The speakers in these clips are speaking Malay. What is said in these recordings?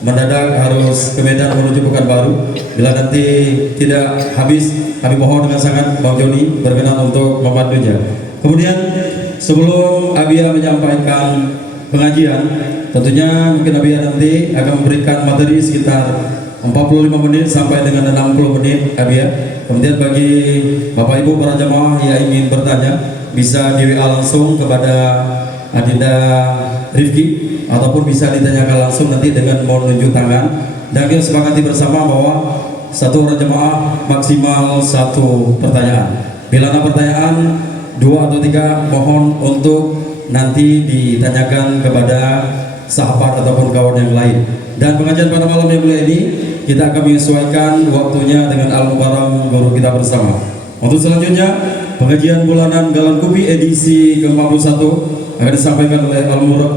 mendadak harus ke Medan menuju Pekanbaru. Bila nanti tidak habis, kami mohon dengan sangat Bang Joni berkenan untuk membantunya. Kemudian sebelum Abia menyampaikan pengajian, tentunya mungkin Abia nanti akan memberikan materi sekitar 45 menit sampai dengan 60 menit Abia. Kemudian bagi Bapak Ibu para jamaah yang ingin bertanya, bisa di WA langsung kepada Adinda Rifki ataupun bisa ditanyakan langsung nanti dengan menunjuk tangan. Dan kita sepakati bersama bahwa satu orang jemaah maksimal satu pertanyaan. Bila ada pertanyaan 2 atau 3, mohon untuk nanti ditanyakan kepada sahabat ataupun kawan yang lain. Dan pengajian pada malam yang mulia ini kita akan menyesuaikan waktunya dengan Al-Mukarram guru kita bersama. Untuk selanjutnya pengajian bulanan Galan Kupi edisi ke-51 akan disampaikan oleh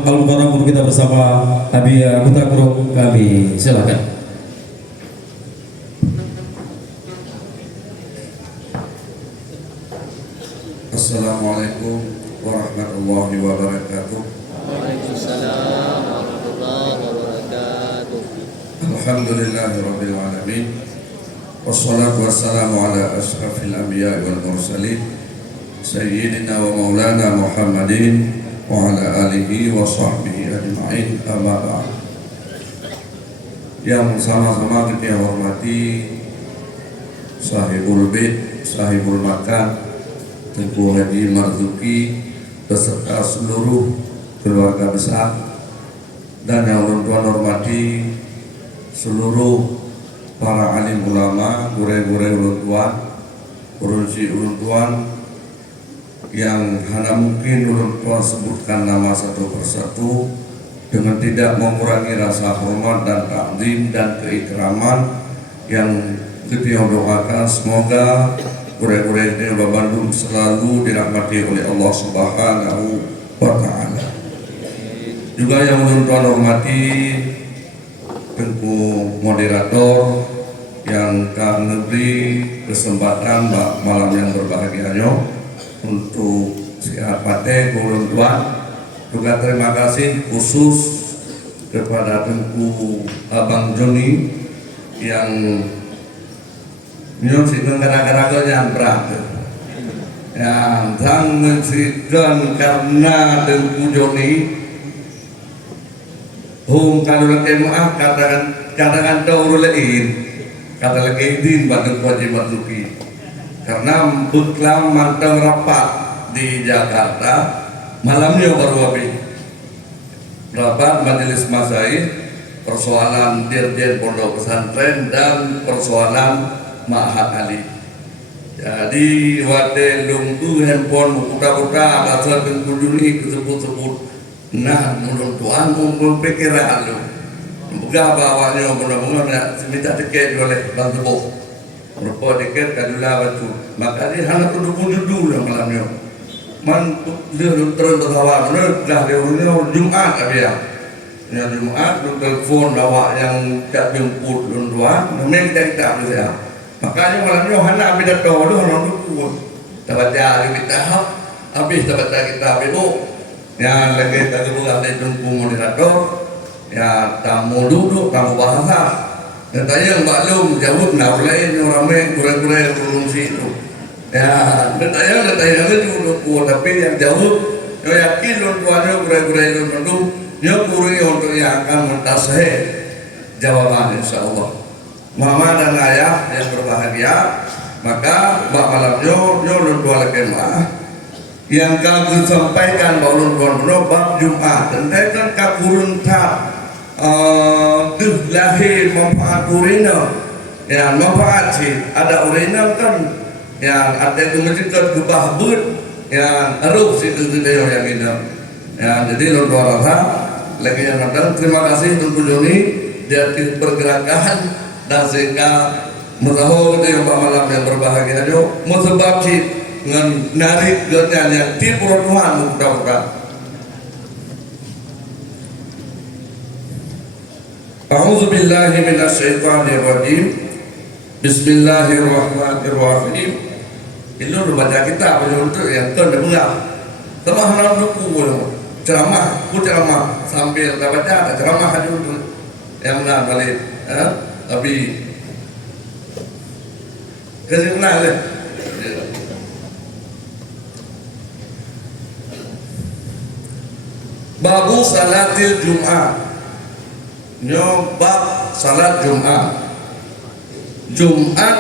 Al-Mukarram guru kita bersama Abia Kutakro. Kami silakan. Assalamualaikum warahmatullahi wabarakatuh. Waalaikumsalam warahmatullahi wabarakatuh. Alhamdulillahirabbil alamin. Wassalatu wassalamu ala asyrafil anbiya'i wal mursalin sayyidina wa maulana Muhammadin wa ala alihi wa sahbihi ajma'in. Amma ba'd. Yang sama-sama kita hormati sahibul bait, sahibul makan, Tengku Haji Marzuki beserta seluruh keluarga besar, dan yang ulun hormati seluruh para alim ulama, gure-gure ulun tuan, urunsi ulun tuan yang hanya mungkin ulun tuan sebutkan nama satu persatu dengan tidak mengurangi rasa hormat dan takzim dan keikraman yang kita doakan semoga gure-gure di Bandung selalu dirahmati oleh Allah Subhanahu wa Ta'ala. Juga yang ulun tuan hormati Tengku moderator yang kami memberi kesempatan malam yang berbahagianya untuk siap pate ulun tuan. Juga terima kasih khusus kepada Tengku Abang Joni yang nyong si gara-gara yang berat, yang sangat sikan karena Tengku Joni, kalau lagi maaf katakan tahu lain, kata lagi din pada Haji Marzuki, karena beklam mantang rapat di Jakarta, malamnya baru habis rapat majelis masaih persoalan dirjen pondok pesantren dan persoalan Ma'had Ali. Jadi wate lungku handphone buka-buka pasal Tengku Joni disebut-sebut. Nah, menurut Tuhan memperkira lu. Buka bawahnya benar-benar minta tiket oleh Bang Tebo. Berapa tiket kadulah batu. Maka dia hanya perlu dulu malamnya. Man dia terus berkawan benar dah dia Jumat ya. Ya Jumat lu telepon awak yang tak jemput lu tuan, memang tak bisa. Makanya malamnya hana ambil datang dulu hana dulu. Dapat dia kita habis dapat kita bebu. Ya lagi tadi bukan dari Tengku moderator, ya tamu duduk, tamu bahasa. Dan tanya maklum jawab nak lain orang main kurang-kurang belum situ. Ya, dan tanya itu duduk, tapi yang jawab, yang yakin orang tuanya kurang-kurang itu tentu, dia kurang untuk yang akan mentasih jawaban insya Allah. Mama dan ayah yang berbahagia, maka bak malamnya orang tua lagi mah. Yang kami sampaikan bahwa ulun bab Jumat tentang kakurun tak lahir manfaat urina, yang manfaat sih ada urina kan, yang ada yang menjadikan gebah but, yang erup sih itu yang ini, ya jadi ulun rasa lagi yang datang terima kasih Tengku Joni dia pergerakan dan sehingga mudah-mudahan yang malam yang berbahagia itu musabab sih dengan narik dengan yang tipur Tuhan mudah-mudahan. A'udzu billahi minasyaitonir rajim. Bismillahirrahmanirrahim. Ini udah baca kitab untuk yang terdengar. Telah menang buku ceramah sambil baca ceramah dulu. yang benar balik tapi kerana lah babu salatil Jum'ah nyobab salat Jum'at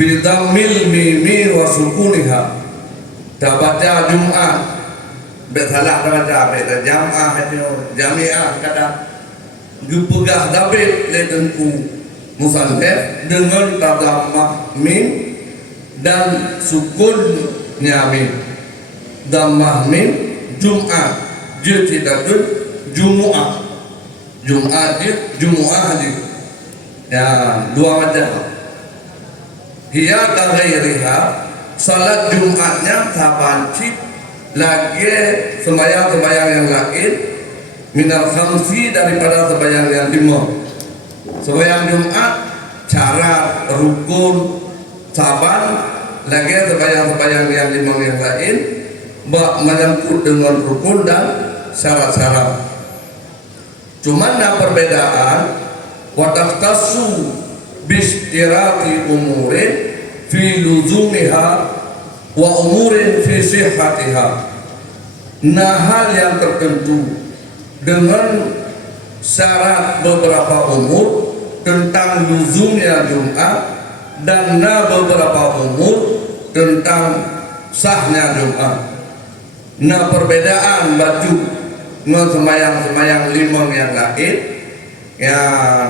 bidamil mimi wa sukuniha dah baca Jum'at bersalah dah baca ber jam'ah jami'ah kata gepegah dabit le tengku musannaf dengan tadammah mim dan sukunnya mim dammah mim Jum'at je tidak Jumu'ah Jum'at je Jumu'ah je ya dua macam hiya kaghairiha salat Jum'atnya kapancit lagi sembahyang yang lain minal khamsi daripada sembahyang yang 5 sembahyang Jum'at syarat rukun saban lagi sembahyang yang 5 yang lain menyangkut dengan rukun dan syarat-syarat. Cuman ada perbedaan watahtasu bistirati umurin fi luzumiha wa umurin fi sihhatiha. Nah hal yang tertentu dengan syarat beberapa umur tentang luzumnya Jum'at dan beberapa umur tentang sahnya Jum'at. Nah perbedaan baju sembahyang 5 yang lain yang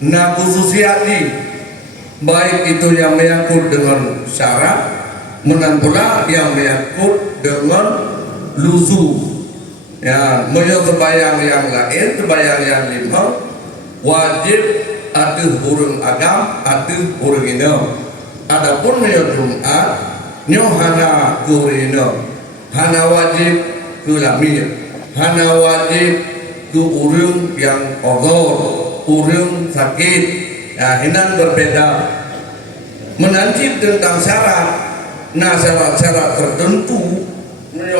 nah khususiati baik itu yang menyangkut dengan syarat menan pula yang menyangkut dengan luzum ya menyo sembahyang yang lain sembahyang yang 5 wajib ada hurung agam ada hurung ino adapun menyo Jum'at nyo hana kurino hana wajib ke lamir hana wajib ke urung yang odor urung sakit nah hinan berbeda menanti tentang syarat nah syarat-syarat tertentu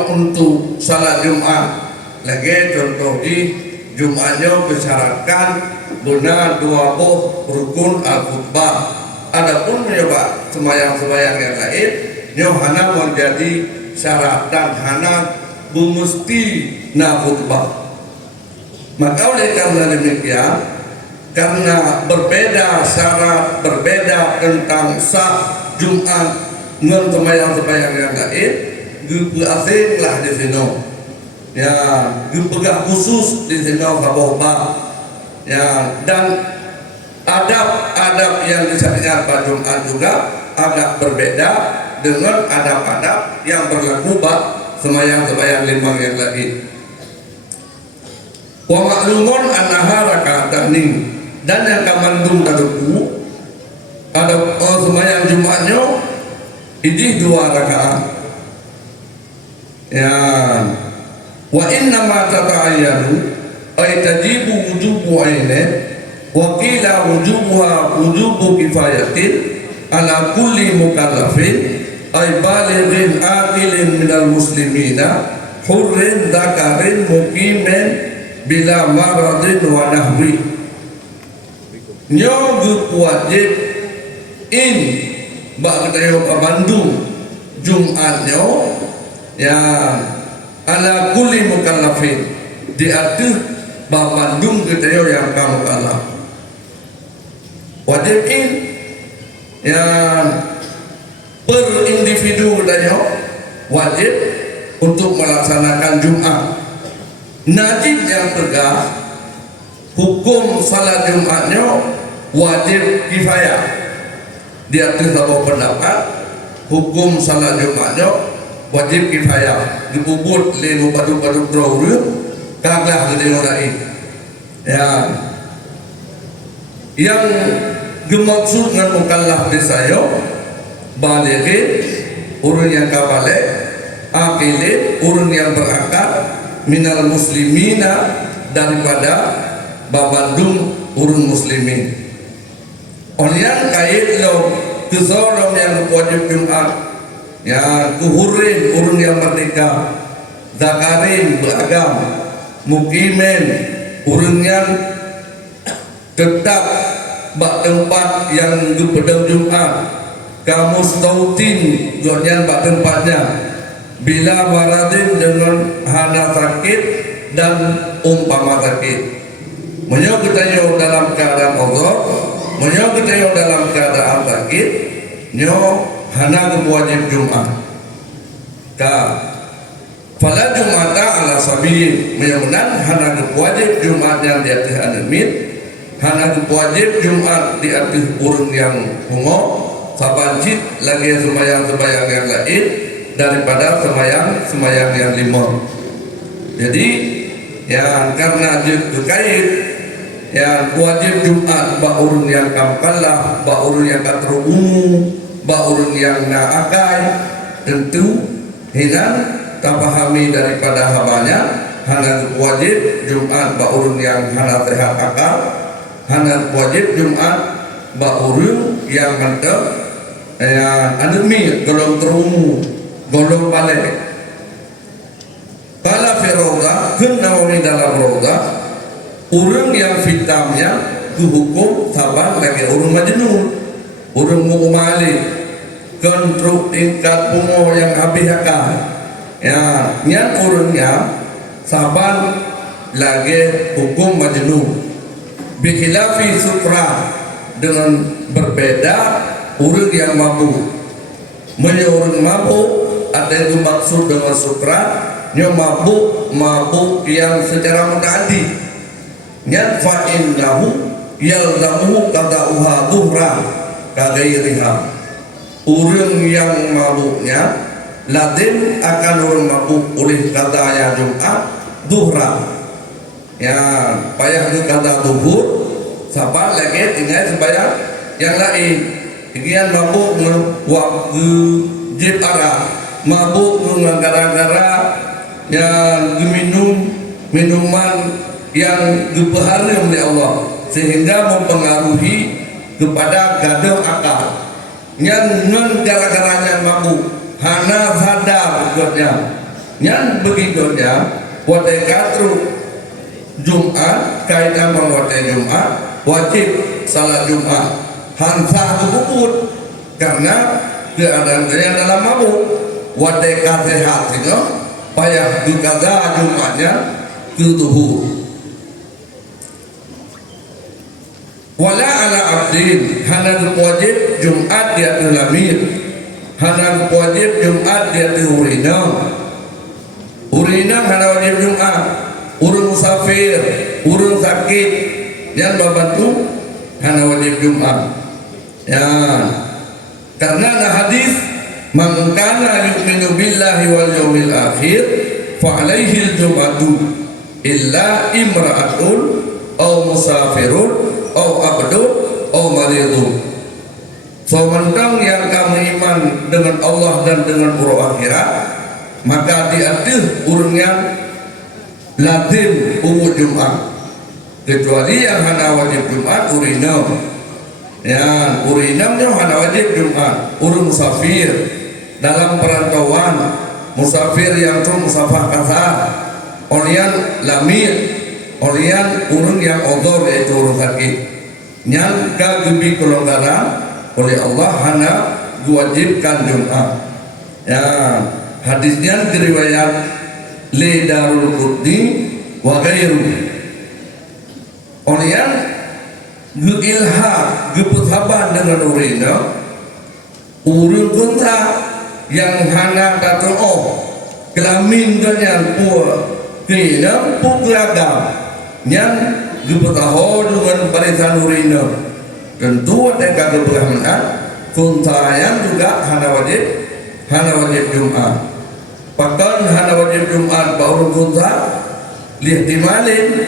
untuk salat Jum'at lagi contoh di Jum'atnya bersyaratkan benar 20 rukun al-khutbah adapun mencoba sembahyang-sembahyang yang lain nyo hana menjadi syarat dan hana bermesti na khutbah. Maka oleh karena demikian karena berbeda syarat berbeda tentang sah Jum'at dengan sembahyang-sembahyang yang lain gupu asinglah di sini ya gupegah khusus di sini kabohba ya dan adab-adab yang disediakan pada Jum'at juga agak berbeda dengan adab-adab yang berlaku bak sembahyang-sembahyang 5 yang lain. Wa ma'lumun annaha raka'atani dan yang kamandung taduku ada sembahyang Jumatnya ini 2 rakaat. Ya wa inna ma tata'ayyanu ay tajibu wujubu ainin wa qila wujubuha wujubu kifayatin ala kulli mukallafin ay balighin aqilin minal muslimina hurrin dzakarin muqimin bila maradin wa nahwi nyogu wajib in bak kita Bandung Jumatnya ya ala kulli mukallafin diatur bak Bandung kita yang kamu kalah wajib in ya per individu katanya wajib untuk melaksanakan Jum'at. Najib yang tegak hukum salat Jum'atnya wajib kifayah. Dia terdapat pendapat hukum salat Jum'atnya wajib kifayah. Dibubut lenu padu-padu drawru kagak gede lain. Ya yang dimaksud dengan mukallaf di saya balighin urun yang kabalik aqilin urun yang berakal minal muslimina daripada babandung urun muslimin olian kait lo kezorom yang wajib Jum'at ya kuhurin urun yang merdeka zakarin beragam mukimin urun yang tetap bak tempat yang gepedang Jumat kamu stautin godnya bak tempatnya bila maradin dengan hana sakit dan umpama sakit. Menyo kita yang dalam keadaan uzur, menyo kita yang dalam keadaan sakit, nyo hana wajib Jumat. Ka fala Jumata ala sabil menyamanan hana wajib Jumat yang di atas ademit, hana wajib Jumat di atas urang yang hungo, sabancit lagi sembahyang yang lain daripada sembahyang yang lima. Jadi yang karena terkait yang wajib Jumat ba urun yang kamkalah, ba urun yang katrumu, ba urun yang naakai, tentu hilang tapahami daripada habanya hana wajib Jumat ba urun yang hana sehat akal, hana wajib Jumat ba urun yang mantap yang ademi golong terumu, golong balik. Kalau firoda kenawi dalam roda urang yang fitamnya hukum sabar lagi urang majnun, urang mumali kontrol tingkat pungo yang habis akal ya nyan urangnya sabar lagi hukum majnun bikhilafi sukra dengan berbeda urang yang mabuk. Orang mabuk ada yang maksud dengan sukra nyo mabuk yang secara muta'addi nyan fa'innahu yalzamuhu qada'uha duhra kagairiha. Urang yang mabuknya lazim akan orang mabuk oleh qada'nya Jumat duhra ya payah di qada' duhur sabar lagi tinggal sembahyang yang lain. Ikian mabuk waktu jipara, mabuk dengan gara-gara yang minum minuman yang dibahari oleh Allah sehingga mempengaruhi kepada gaduh akal. Yang gara-garanya mabuk, hana sadar godnya. Yang begitunya, wadai katru Jumat kaitan mengwadai Jumat wajib salat Jumat. Hansa kubur karena keadaan yang dalam mabuk wadai sehat itu payah dikaza Jumatnya ke duhur. Wala ala abdin hana wajib Jumat di atas lamir, hana wajib Jumat di atas urina hana wajib Jumat. Urang musafir, urang sakit yang membantu hana wajib Jumat. Ya, karena hadis man kana yu'minu billahi wal yawmil akhir fa alaihi al-jum'atu illa imra'atun aw musafirun aw abdun aw maridun. Sementang yang kamu iman dengan Allah dan dengan hari akhirat, maka di atas urang yang lazim umur Jumat, kecuali yang hana wajib Jumat urina. Ya, urinamnya hana wajib Jumat. Urang musafir dalam perantauan, musafir yang tu musafah kasar, olian lamir, olian urang yang odor yaitu urang sakit. Yang kagebi kelonggaran oleh Allah hana diwajibkan Jumat. Ya, hadisnya diriwayat li Darul Qutni wa ghairu. Olian ilha geputaban dengan urina urang kunta yang hana datang kelamin dengan pua kena puklagam yang geputaho dengan barisan urina tentu ada kageputahan kunta yang juga hana wajib Jumat. Bahkan hana wajib Jumat baru kunta lihtimalin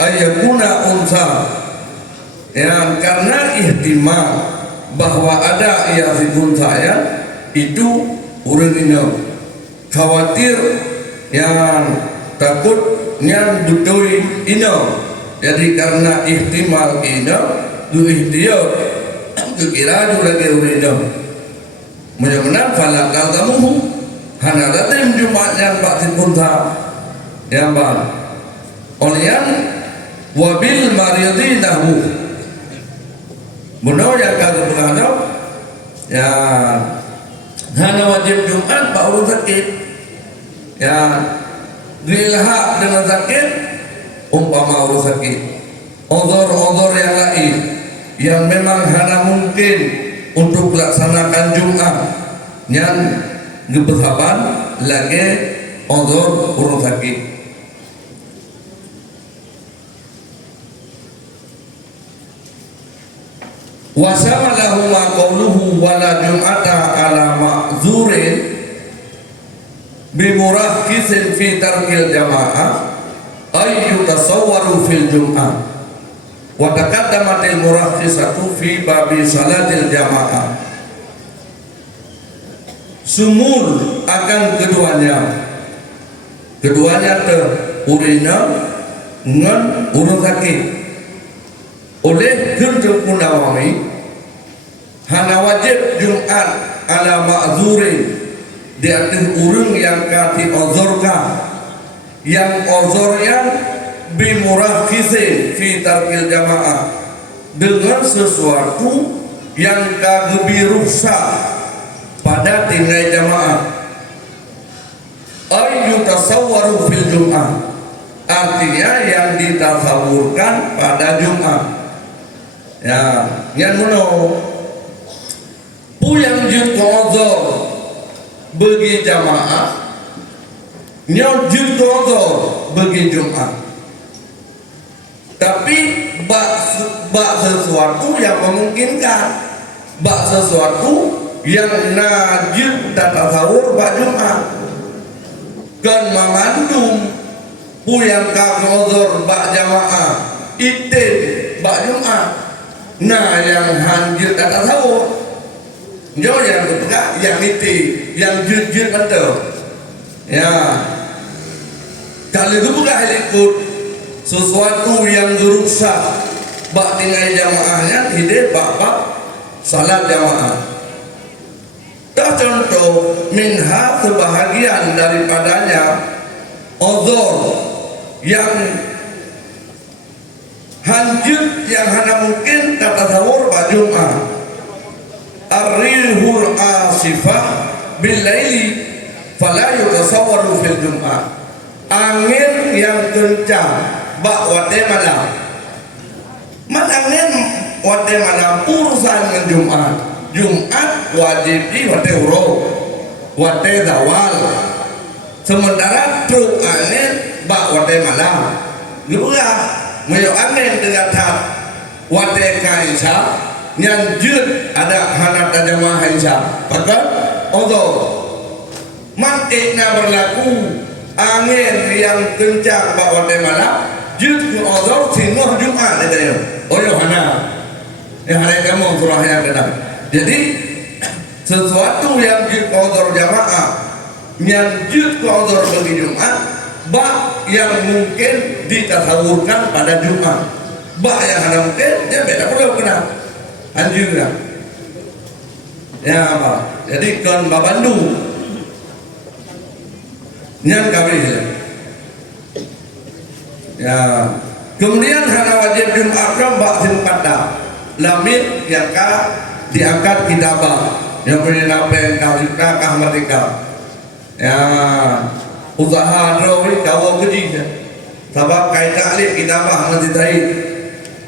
ayakuna unsa yang karena ihtimal bahwa ada ia fikun saya itu urang ini khawatir yang takut yang dutui ini. Jadi karena ihtimal ini du ihtiyat kira lagi urang ini menyamanan falak kamu hana datim Jumat yang pak fikun yang bang olian wabil maridinahu Benar yang kagak berkata ya hana wajib Jumat pak urus sakit ya dilahak dengan sakit umpama urus sakit odor yang lain yang memang hana mungkin untuk melaksanakan Jumat yang gebesaban lagi odor urus sakit. Wasama lahu ma qawluhu wala jum'ata ala ma'zurin bimurakkisin fi tarkil jama'ah ay yutasawwaru fil jum'ah wa taqaddamatil murakkisatu fi babi salatil jama'ah. Sumul akan keduanya urina ngan urun sakit oleh Jurjul Nawawi hana wajib Jumat ala ma'zurin di atas urung yang kati ozorka yang ozornya bimurakhisin fi tarkil jamaah dengan sesuatu yang kagebi rusak pada tinggal jamaah ay yutasawwaru fil jum'ah artinya yang ditasawurkan pada Jumat. Ya, yang mana puyang jut ozor bagi jamaah, nyol jut ozor bagi Jumat. Tapi bak sesuatu yang memungkinkan, bak sesuatu yang najib dan tasawur bak Jumat. Kan memandum puyang ozor bak jamaah, itin bak Jumat. Nah yang hanjir tak tahu jauh yang bertegak yang iti yang jujur betul ya kalau itu bukan ikut sesuatu yang rusak bak tinggal jamaahnya tidak bak salat jamaah. Tak contoh minha sebahagian daripadanya ozor yang hanjut yang hana mungkin kata sahur pada Jumat ar-rihul asifah bil-laili fala yutasawwaru fil Jumat angin yang kencang bak wate malam angin wate malam urusan dengan Jumat wajib di wate huruf wate dawal sementara truk angin bak wate malam gimana mayo angin dengan tak wate kaisa nyanjut ada hanat jamaah kaisa maka Allah mantiknya berlaku angin yang kencang bak wate malam jut ke Allah singoh Jumat ada yo oyo hana yang hari kamu surah yang kena. Jadi sesuatu yang jut ke Allah jamaah nyanjut ke Allah bagi Jumat bak yang mungkin ditasawurkan pada Jumat bak yang ada mungkin dia beda perlu kena anjur ya apa jadi kan babandu yang kami ya kemudian hana wajib Jumat bak simpata lamit yang diangkat kitabah yang punya napen kah merdeka ya usaha drawing kawo keji sebab kaitan alik kitabah nanti tadi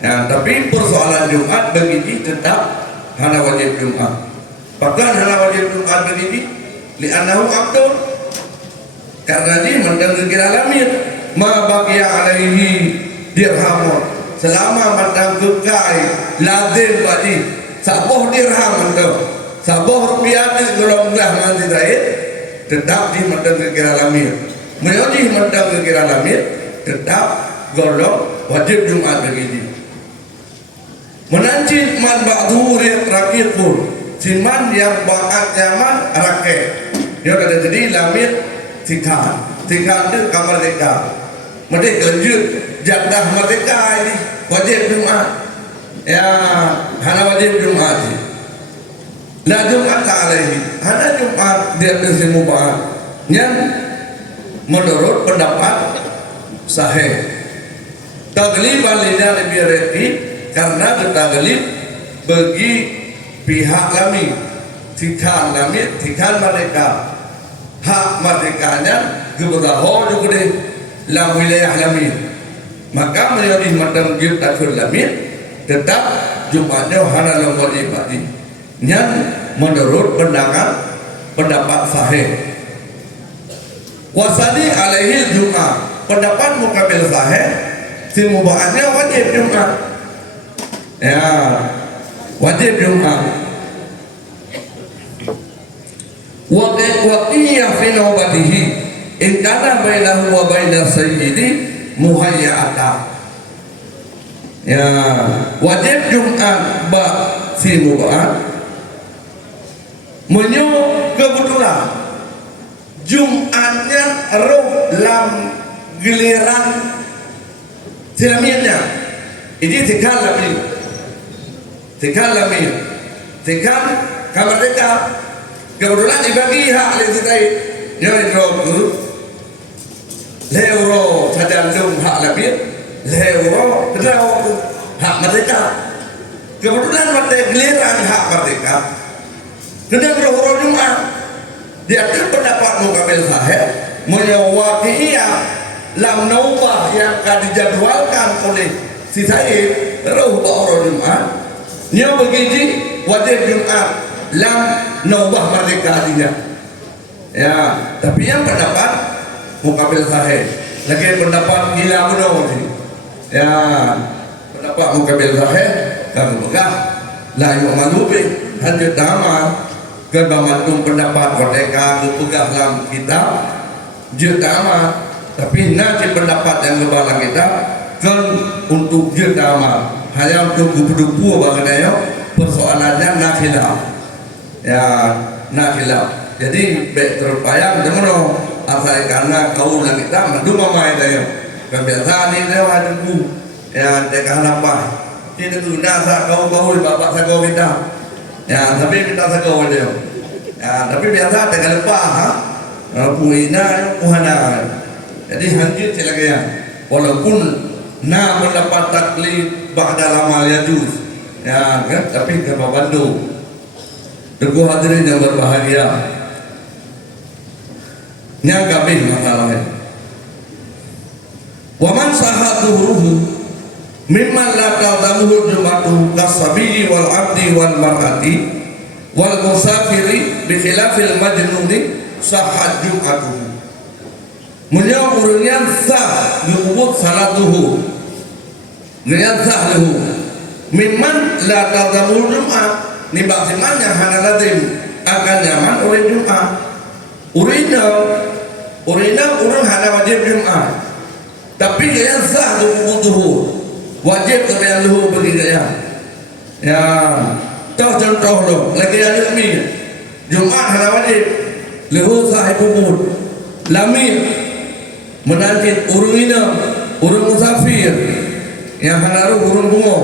ya, tapi persoalan Jumat begini tetap hana wajib Jumat bahkan hana wajib Jumat begini li'annahu abdul karena dia mendengar kira lamir ma baqiya alaihi dirhamun selama mandang kekai lazim bagi saboh dirham itu saboh rupiah itu golong belah nanti tadi tetap di mata kira lamir menjadi mata kira lamir tetap golong wajib Jumat begini menanci man ba'dhu terakhir pun siman yang bakat zaman rakyat dia kata jadi lamir tikar itu kamar merdeka merdeka lanjut jadah merdeka ini wajib Jumat ya hana wajib Jumat la Jumat alaihi hana Jumat dia bersih mubah yang menurut pendapat sahih taglib alina lebih reti karena taglib bagi pihak kami tikan kami tikan mereka hak merdekanya keberdahan juga deh dalam wilayah kami. Maka menjadi macam Jumatul Lamid tetap Jumatnya hana wajib mati. Yang menurut pendapat sahih. Wasani alaihi Jumat, pendapat mukabil sahih si mubahannya wajib Jumat. Ya, wajib Jumat. Waqiyah fi nawbatihi in kana bainahu wa baina sayyidi muhayyata. Ya, wajib Jumat ba si mubah menyo kebetulan Jumatnya roh lam giliran silamirnya ini tikal kamar mereka kebetulan dibagi hak oleh kita ya leuro tadandum hak lamir leuro kedau hak merdeka kebetulan merdeka giliran hak merdeka kena berhuruf Jumat dia pendapat mukabil sahih menyewakiyah lam naubah yang akan dijadwalkan oleh si Said roh ba'urah Jumat dia begini wajib Jumat lam naubah merdeka dia ya. Tapi yang pendapat mukabil sahih lagi pendapat gila benar ya, pendapat mukabil sahih kalau begah la yu'malubi hajat dama kebamantung pendapat merdeka berpegang dalam kitab jadama. Tapi nanti pendapat yang kebalang kita kan untuk jadama hanya untuk kupu-kupu bagiannya persoalannya nakhilaf ya, nakhilaf. Jadi terbayang demono asal karena kau lang kita manduma mai dayo kebiasaan ini dayo ada ku ya dekat apa ini tu nasa kau bapak saya kau kita ya, tapi kita sa kau dayo ya, tapi biasa dekat lepas ha puina puhana. Jadi hanjit silagaya walaupun na mendapat taklid ba'da lamal yajuz ya kan, tapi ke Bandu Teguh hadirin yang berbahagia nyagabih masalahnya. Wa man sahatuhu mimman la ta'tamuhu jumatu kasabiyi wal abdi wal mar'ati wal musafiri bi khilafil majnuni sahat jumatuhu. Munya urunyan sah nyubut salatuhu nyan sah lahu mimman la ta'tamuhu jum'at ni baksiman yang hana lazim akan nyaman oleh Jumat. Urina urun hana wajib Jumat, tapi gaya sah tubuh wajib kebayang luhu bagi gaya ya. Tahu contoh lo lagi ada mi Jumat hana wajib luhu sah tubuh lamir menanti urunina urun musafir yang hana urun bungo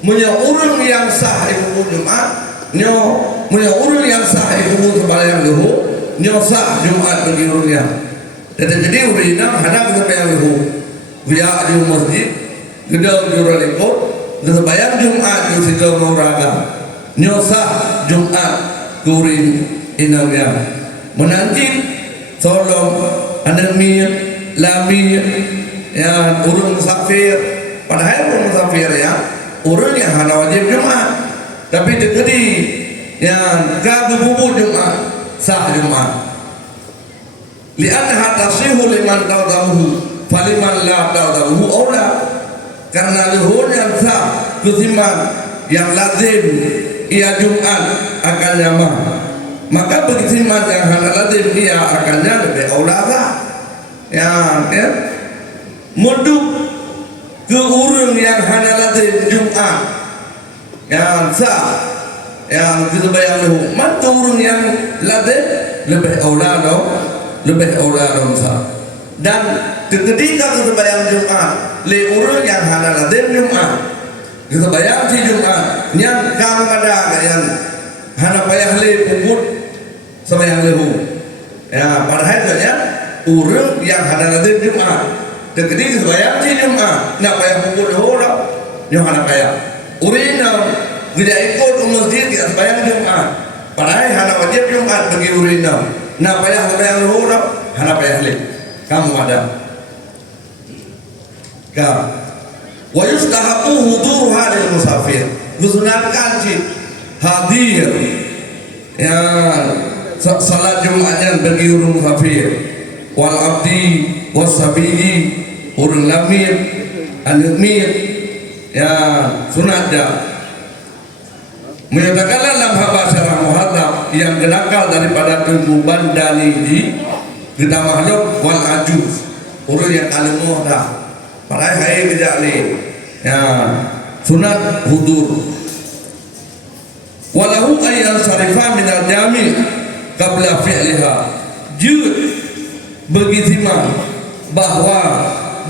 punya urun yang sah tubuh Jumat nyo punya urun yang sah tubuh kebayang luhu nyosah Jumat bagi urunnya. Jadi urina hadap kebayang luhu biar di masjid gedang juralikot kebayang Jumat di situ mauraga nyosah Jumat kurin inangnya menanti tolong anamir lamir ya urun musafir padahal urun musafir ya urun yang hana wajib Jumat tapi dekedi yang kabubu Jumat sah Jumat li'annaha tasihu liman tawdamuhu faliman la tawdamuhu aula karena luhurnya sah kutiman yang lazim ia Jumat akan nyamah maka begitiman yang hana lazim ia akannya lebih aula sah ya muduk ke urung yang hana lazim Jumat yang sah yang kita bayang lahu mantu urung yang lazim lebih aula sah. Dan ketika kita bayang Jumat le urung yang hana lazim Jumat kita bayang si Jumat yang kang pada yang hana payah le puput sembayang lahu ya padahal ya urung yang hana lazim Jumat ketika kita bayang si Jumat nak payah puput lahu yang hana payah urina tidak ikut masjid tidak sembahyang Jumat. Padahal hana wajib Jumat bagi urina. Nah payah sembahyang luhur, hana payah leh. Kamu ada. Kamu. Wa yustahabu hudurha lil musafir. Disunatkan sih hadir ya salat Jumatnya bagi orang musafir. Wal abdi wasabiyi orang lamir al-mir ya sunatnya menyatakan dalam bahasa muhadab yang genakal daripada tubuh bandani kita makhluk wal ajuz orang yang kalimuh dah padahal hai tidak ni ya sunat hudur walahu ayyan sarifah minal jami' qabla fi'liha jud begitu bahwa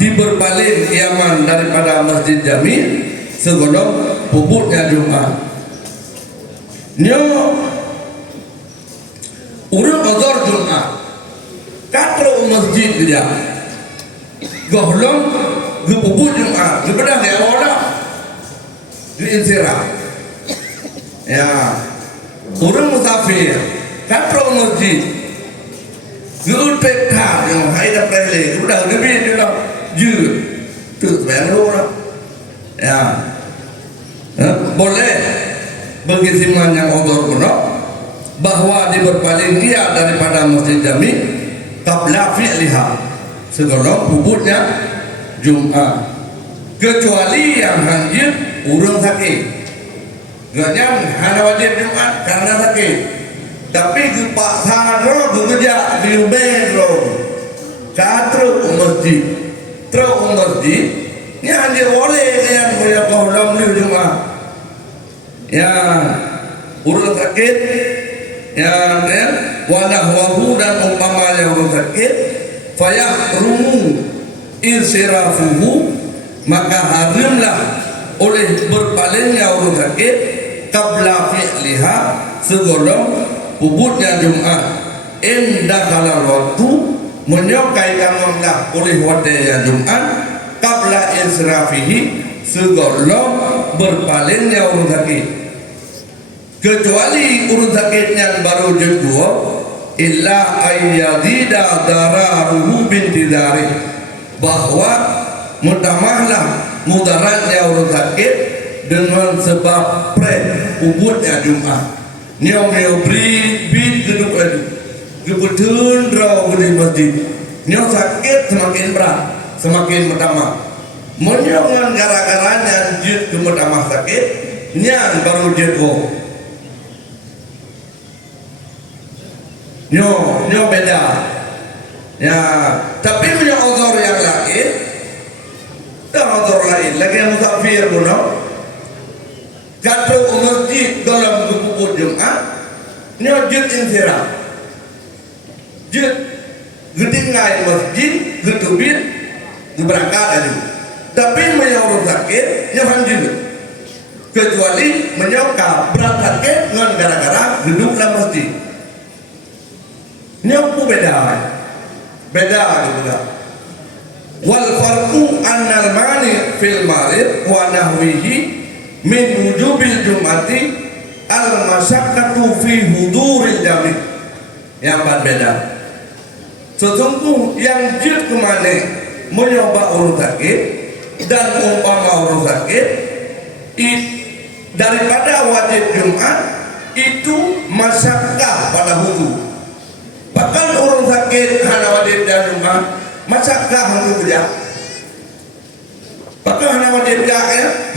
diberpaling iaman daripada masjid jami' sebelum puputnya Jumat. Nyo urang azhar Jumat katro masjid dia gohlong gepuput Jumat gebedah ya ora diinsirah ya urang musafir katro masjid gelutek tha yang hai da prele gebedah gebi dia je tu bayang ora ya boleh bagi siman yang odor kuno bahwa diberpaling dia daripada masjid jami qabla fi'liha sebelum puputnya Jumat kecuali yang hanjir urang sakit ganyan hana wajib Jumat karena sakit tapi kepaksa ro bekerja di bedro katro masjid tro masjid ni hanjir boleh yang punya kaulam di Jumat ya urang sakit ya dan wanahwahu dan umpamanya urang sakit fayahrumu insirafuhu maka harimlah oleh berpalingnya urang sakit qabla fi'liha sebelum puputnya Jumat indah kalau waktu menyokai kamulah oleh wadaya Jumat qabla insirafihi sebelum berpalingnya urang sakit kecuali urang sakit yang baru jengguh illa ayyadida dararuhu bintidari bahwa mutamahlah mudaratnya urang sakit dengan sebab puputnya Jumat nyo beri bid geduk lagi gebetun raw di masjid nyo sakit semakin berat semakin mutamah menyongan gara-garanya jid ke mutamah sakit nyan baru jengguh nyo beda ya tapi punya odor yang lain dan odor lain lagi yang musafir pun kata masjid dalam puput Jumat nyo jid insirah jid gedingai masjid gedubit berangkat aja tapi punya orang sakit nyo hanjir kecuali menyokap berat sakit dengan gara-gara gedung dalam masjid nyoku beda juga wal farqu annal mani fil marid wa nahwihi min wujubil jumati al masyaqqatu fi huduril jami yang berbeda sesungguh yang jid kemana menyoba urut sakit dan umpama urut sakit daripada wajib Jumat itu masyaqqah pada hudu bahkan orang sakit hana wajib dan rumah masyakkah untuk kerja bahkan hana wajib ya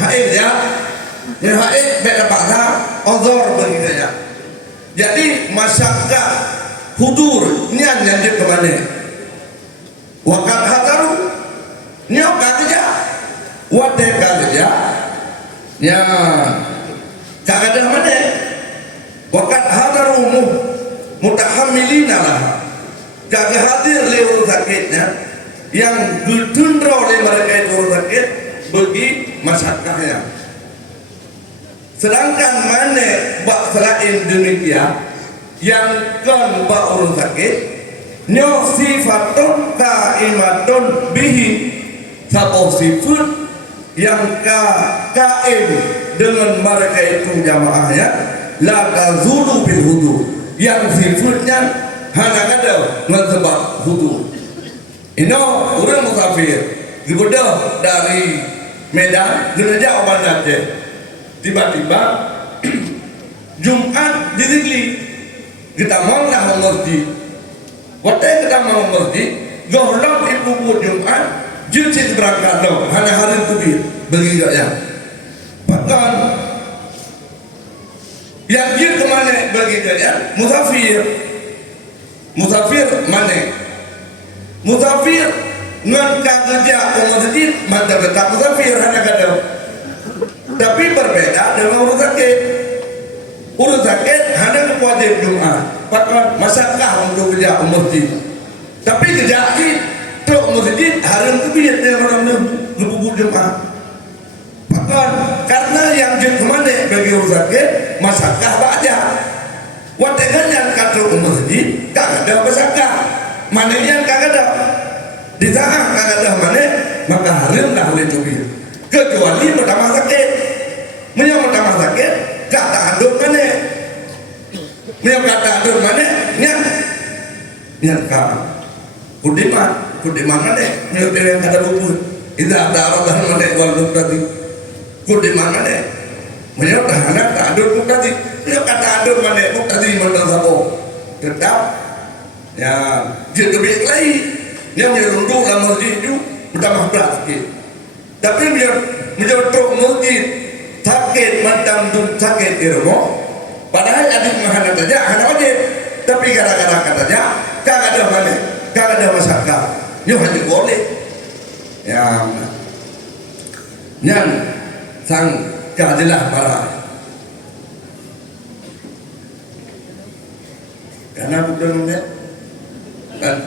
haid ya yang haid beda paksa ozor begitu ya jadi masyakkah hudur ni yang lanjut ke mana wakat hataru nyok kerja wadek kerja ya kagak mana wakat hataru mutahamilina lah kagak hadir lewat sakitnya yang ditundra oleh mereka itu orang sakit bagi masyarakatnya sedangkan mana bak selain demikian yang kan bak orang sakit nyo sifatun kaimatun bihi satu sifat yang kaim dengan mereka itu jamaahnya la tazulu bil hudu, yang sifatnya hana kada ngezebab hudu. Ino orang musafir dibodoh dari Medan gereja Oman Aceh, tiba-tiba Jumat di Tigli kita mau lah masjid. Waktu kita mau masjid, gohlong ibu Jumat, juci berangkat dong, hanya hari itu begitu ya. Bahkan yang jil kemana begitu ya, musafir mana? Musafir ngan kerja ke masjid, mantap tetap musafir hanya kada. Tapi berbeda dengan urus sakit. Urus sakit hanya wajib Jumat. Bahkan masakah untuk kerja ke masjid. Tapi kerja itu masjid hari itu biar orang lebih Jumat. Bahkan karena yang jil kemana bagi urus sakit, masakah baca. Watekan yang kata ke masjid, tak ada masakah. Mana yang tak ada. Di sana tak ada mana, maka harim tak boleh cubit. Kecuali pertama sakit. Menyang pertama sakit, kata aduk mana? Menyang kata aduk mana? Nyat kau. Kudiman mana? Menyang yang kata luput. Itu ada arahan mana? Walau tadi. Kudiman mana? Menyang tahanan tak aduk tadi. Menyang kata aduk mana? Tadi mana sabo? Tetap. Ya, jadi lebih lagi. Yang merunduk dalam masjid itu bertambah berat sikit. Tapi biar truk masjid sakit macam sakit di rumah. Padahal adik mahana saja, hana wajib. Tapi gara-gara katanya, kagak ada mana, kagak ada masyarakat. Yo hanya boleh. Yang sang keadilan marah. Karena bukan melihat kan.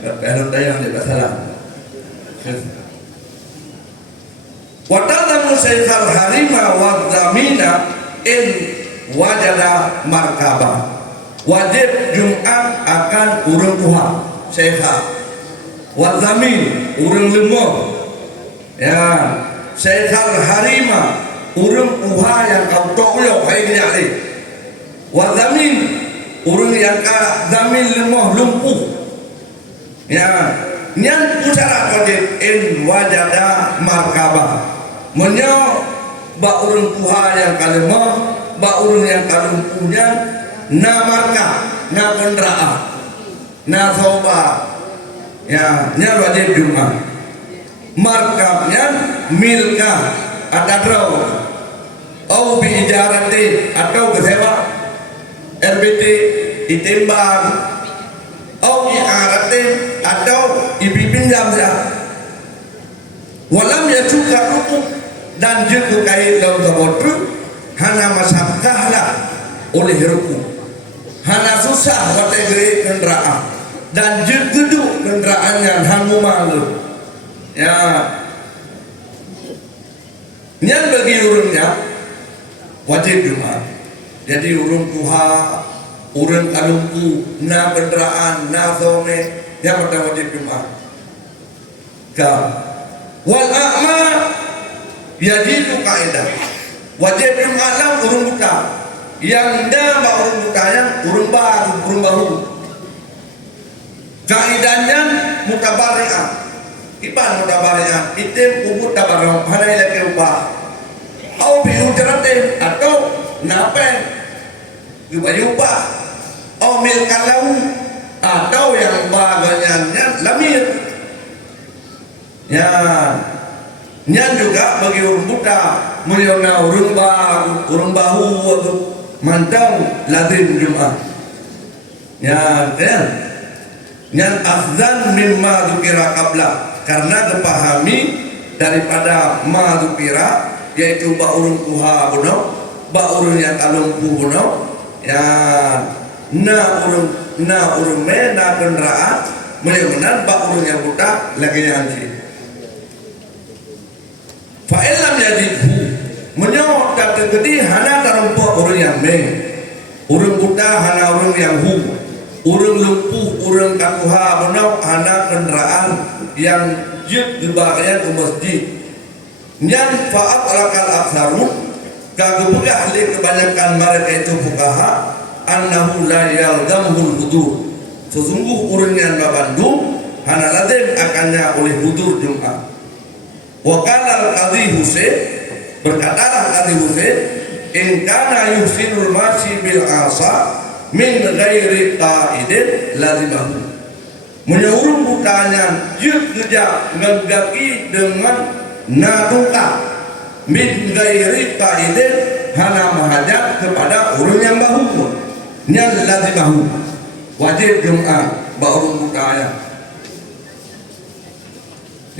Kalau tayang di masalah. Wadadamu syekhal harima wadzamina in wajada markabah. Wajib Jumat akan urang Tuhan syekha. Wadzamin urang lemah. Ya, syekhal harima urang Tuhan yang kau toyo hai nyari. Wadzamin urang yang ka zamin lemah lumpuh. Ya, nyan pusara wajib in wajada markabah. Menyo ba urang Tuhan yang kalemah, ba urang yang kalumpuhnya na marka, na kendaraan, na soba. Ya, nya wajib Jumat. Markabnya milka atau au bi ijarati atau kesewa RBT ditimbang au iaratin atau ibi pinjam saja. Walam ya juga hukum dan juga kait dalam sabotru hana masakahlah oleh hukum. Hana susah kategori kendaraan dan juga kendaraannya hangu malu. Ya, nyan bagi urungnya wajib Jumat. Jadi urung Tuhan, urung kalungku, na kendaraan, na zone yang pertama wajib Jumat. Wal a'ma yajidu kaidah. Wajib Jumat lah urung buta. Yang dah bak urung buta yang urung baru. Kaidahnya mutabari'ah. Iban mutabari'ah. Itim kubut tabarong hanai lagi ubah. Au bi ujratin atau napen ubah. Au mil kalau atau yang bagiannya lamir. Ya, nyan juga bagi urung buta, meliona urung bahu atau mantau lazim Jumat. Ya, kan? Nyan afzan mimma dzukira qabla, karena dipahami daripada ma dzukira, yaitu ba urung tuha buno, ba urung yang kalumpu buno. Ya, na urung me na kendaraan, meliona ba urung yang buta lagi yang anji. Fa'ilam yajidhu menyok tak tergedi hana tarumpuk urang yang meng urang buta hana urang yang hu urang lumpuh urang kakuha menok hana kendaraan yang jid dibagian ke masjid Nyan faat alakal aksarun kagubegah li kebanyakan mereka itu fukaha annahu la yaldamhul hudur. Sesungguh urunyan babandung hana ladem akannya oleh hudur Jumat. Wa qala al-qadhi Husain, berkatalah Qadhi Husain, in kana yusinul masyi bil asa min ghairi qa'idin lazimahu. Menyuruh bukanya yuk kerja ngegaki dengan naduka min ghairi qa'idin hana mahajat kepada urun yang bahu nyal lazimahu, wajib Jumat baru bukanya.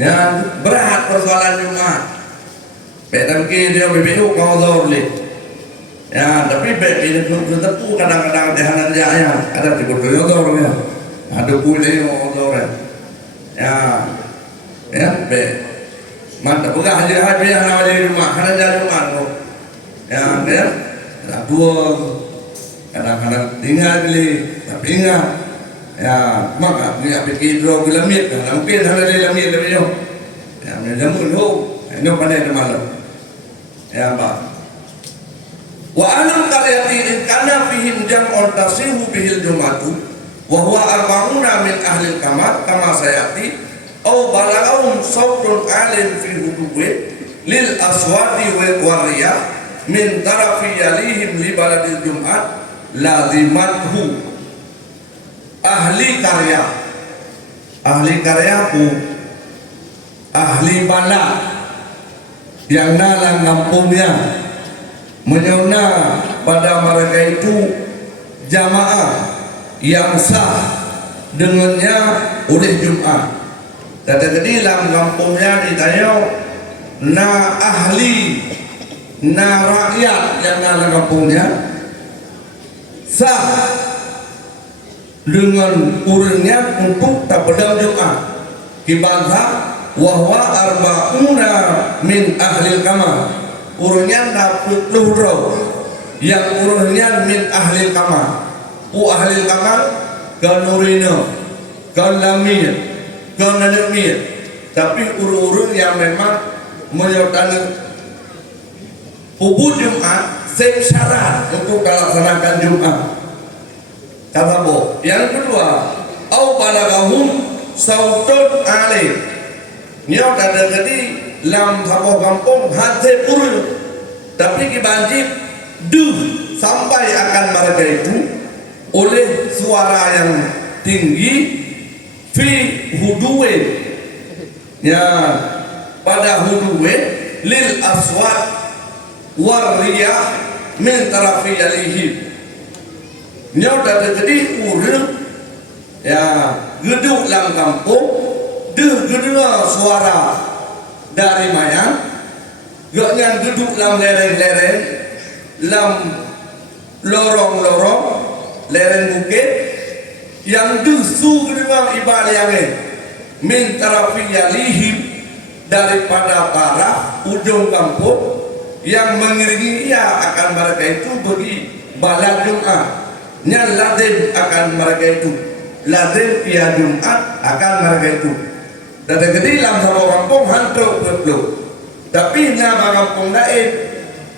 Ya, berat persoalan Jumat. Petangki dia berbeda kau zorli. Ya, tapi ini tentu kadang-kadang dehanan jaya ada di berdua ya. Ada boleh orang ya, ya, be. Mantap bukan haji yang nama di rumah, ada jadi rumah ya, ya. Ada dua, kadang-kadang tinggal di, tapi ingat. Ya, maka dia pikir dua kilometer, mungkin ada kilometer lebih jauh. Ya, menjamun ini pandai malam. Ya, Pak. Wa anam qaryati kana fihim jam'un tasihu bihil jumatu wa huwa arba'una min ahli al-kamar kama sayati aw balagahum sawtun alin fi hudubi lil aswadi wa riyah min tarafi yalihim li baladil jum'at lazimathu. Ahli karyaku, ahli bala yang nalang kampungnya menyona pada mereka itu jamaah yang sah dengannya oleh Jumat. Tadi dalam kampungnya ditanya na ahli na rakyat yang nalang kampungnya sah dengan urunnya untuk tabedal Jumat kibantah wahwa arba'una min ahli kamar urunnya dapet luhro yang urunnya min ahli kamar ahli kamar kanurina kanlamir kanademir, tapi urun yang memang menyertai Jumat syarat untuk melaksanakan Jumat. Kata bo. Yang kedua, au balagahum sautun alih. Nyo kada jadi lam sabo kampung hati urut. Tapi kibanjib sampai akan mereka itu oleh suara yang tinggi fi huduwe. Ya, pada huduwe lil aswad warriyah min tarafi alihim. Nyo dah jadi urut ya geduk lang kampung gedua suara dari mayang gaknya geduk lam lereng-lereng lam lorong-lorong lereng bukit yang dusu gedua ibadah min tarafi yalihim daripada taraf ujung kampung yang mengiringi ia akan mereka itu bagi balad Jumat. Nya lazim akan mereka itu lazim ia Jumat akan mereka itu dan gede dalam sama kampung hantu betul tapi nama kampung lain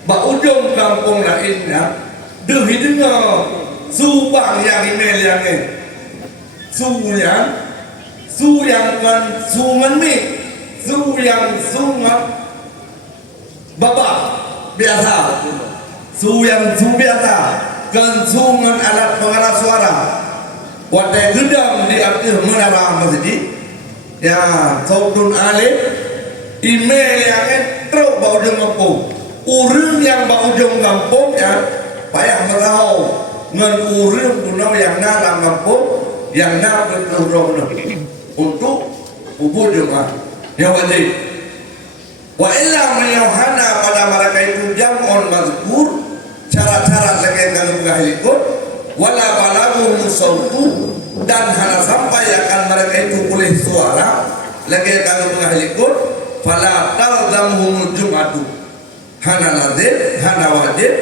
ba ujung kampung lainnya hidungnya subang yang email yang su yang kan sungan mi su yang sungat babak biasa su biasa kensungan alat pengeras suara wadai gedang di akhir menara masjid ya saudun alif email yang terus bau ujung kampung urun yang bau ujung kampung ya payah merau ngan urun punau yang nalang kampung yang nak berkurang untuk ubud Jumat ya wajib wa illa mayuhana pada mereka itu jam'un mazkur cara-cara lagi kalau mengahlikut wala balagu musautu dan hana sampai akan mereka itu boleh suara lagi kalau mengahlikut fala talzamhum jum'atu hana lazim hana wajib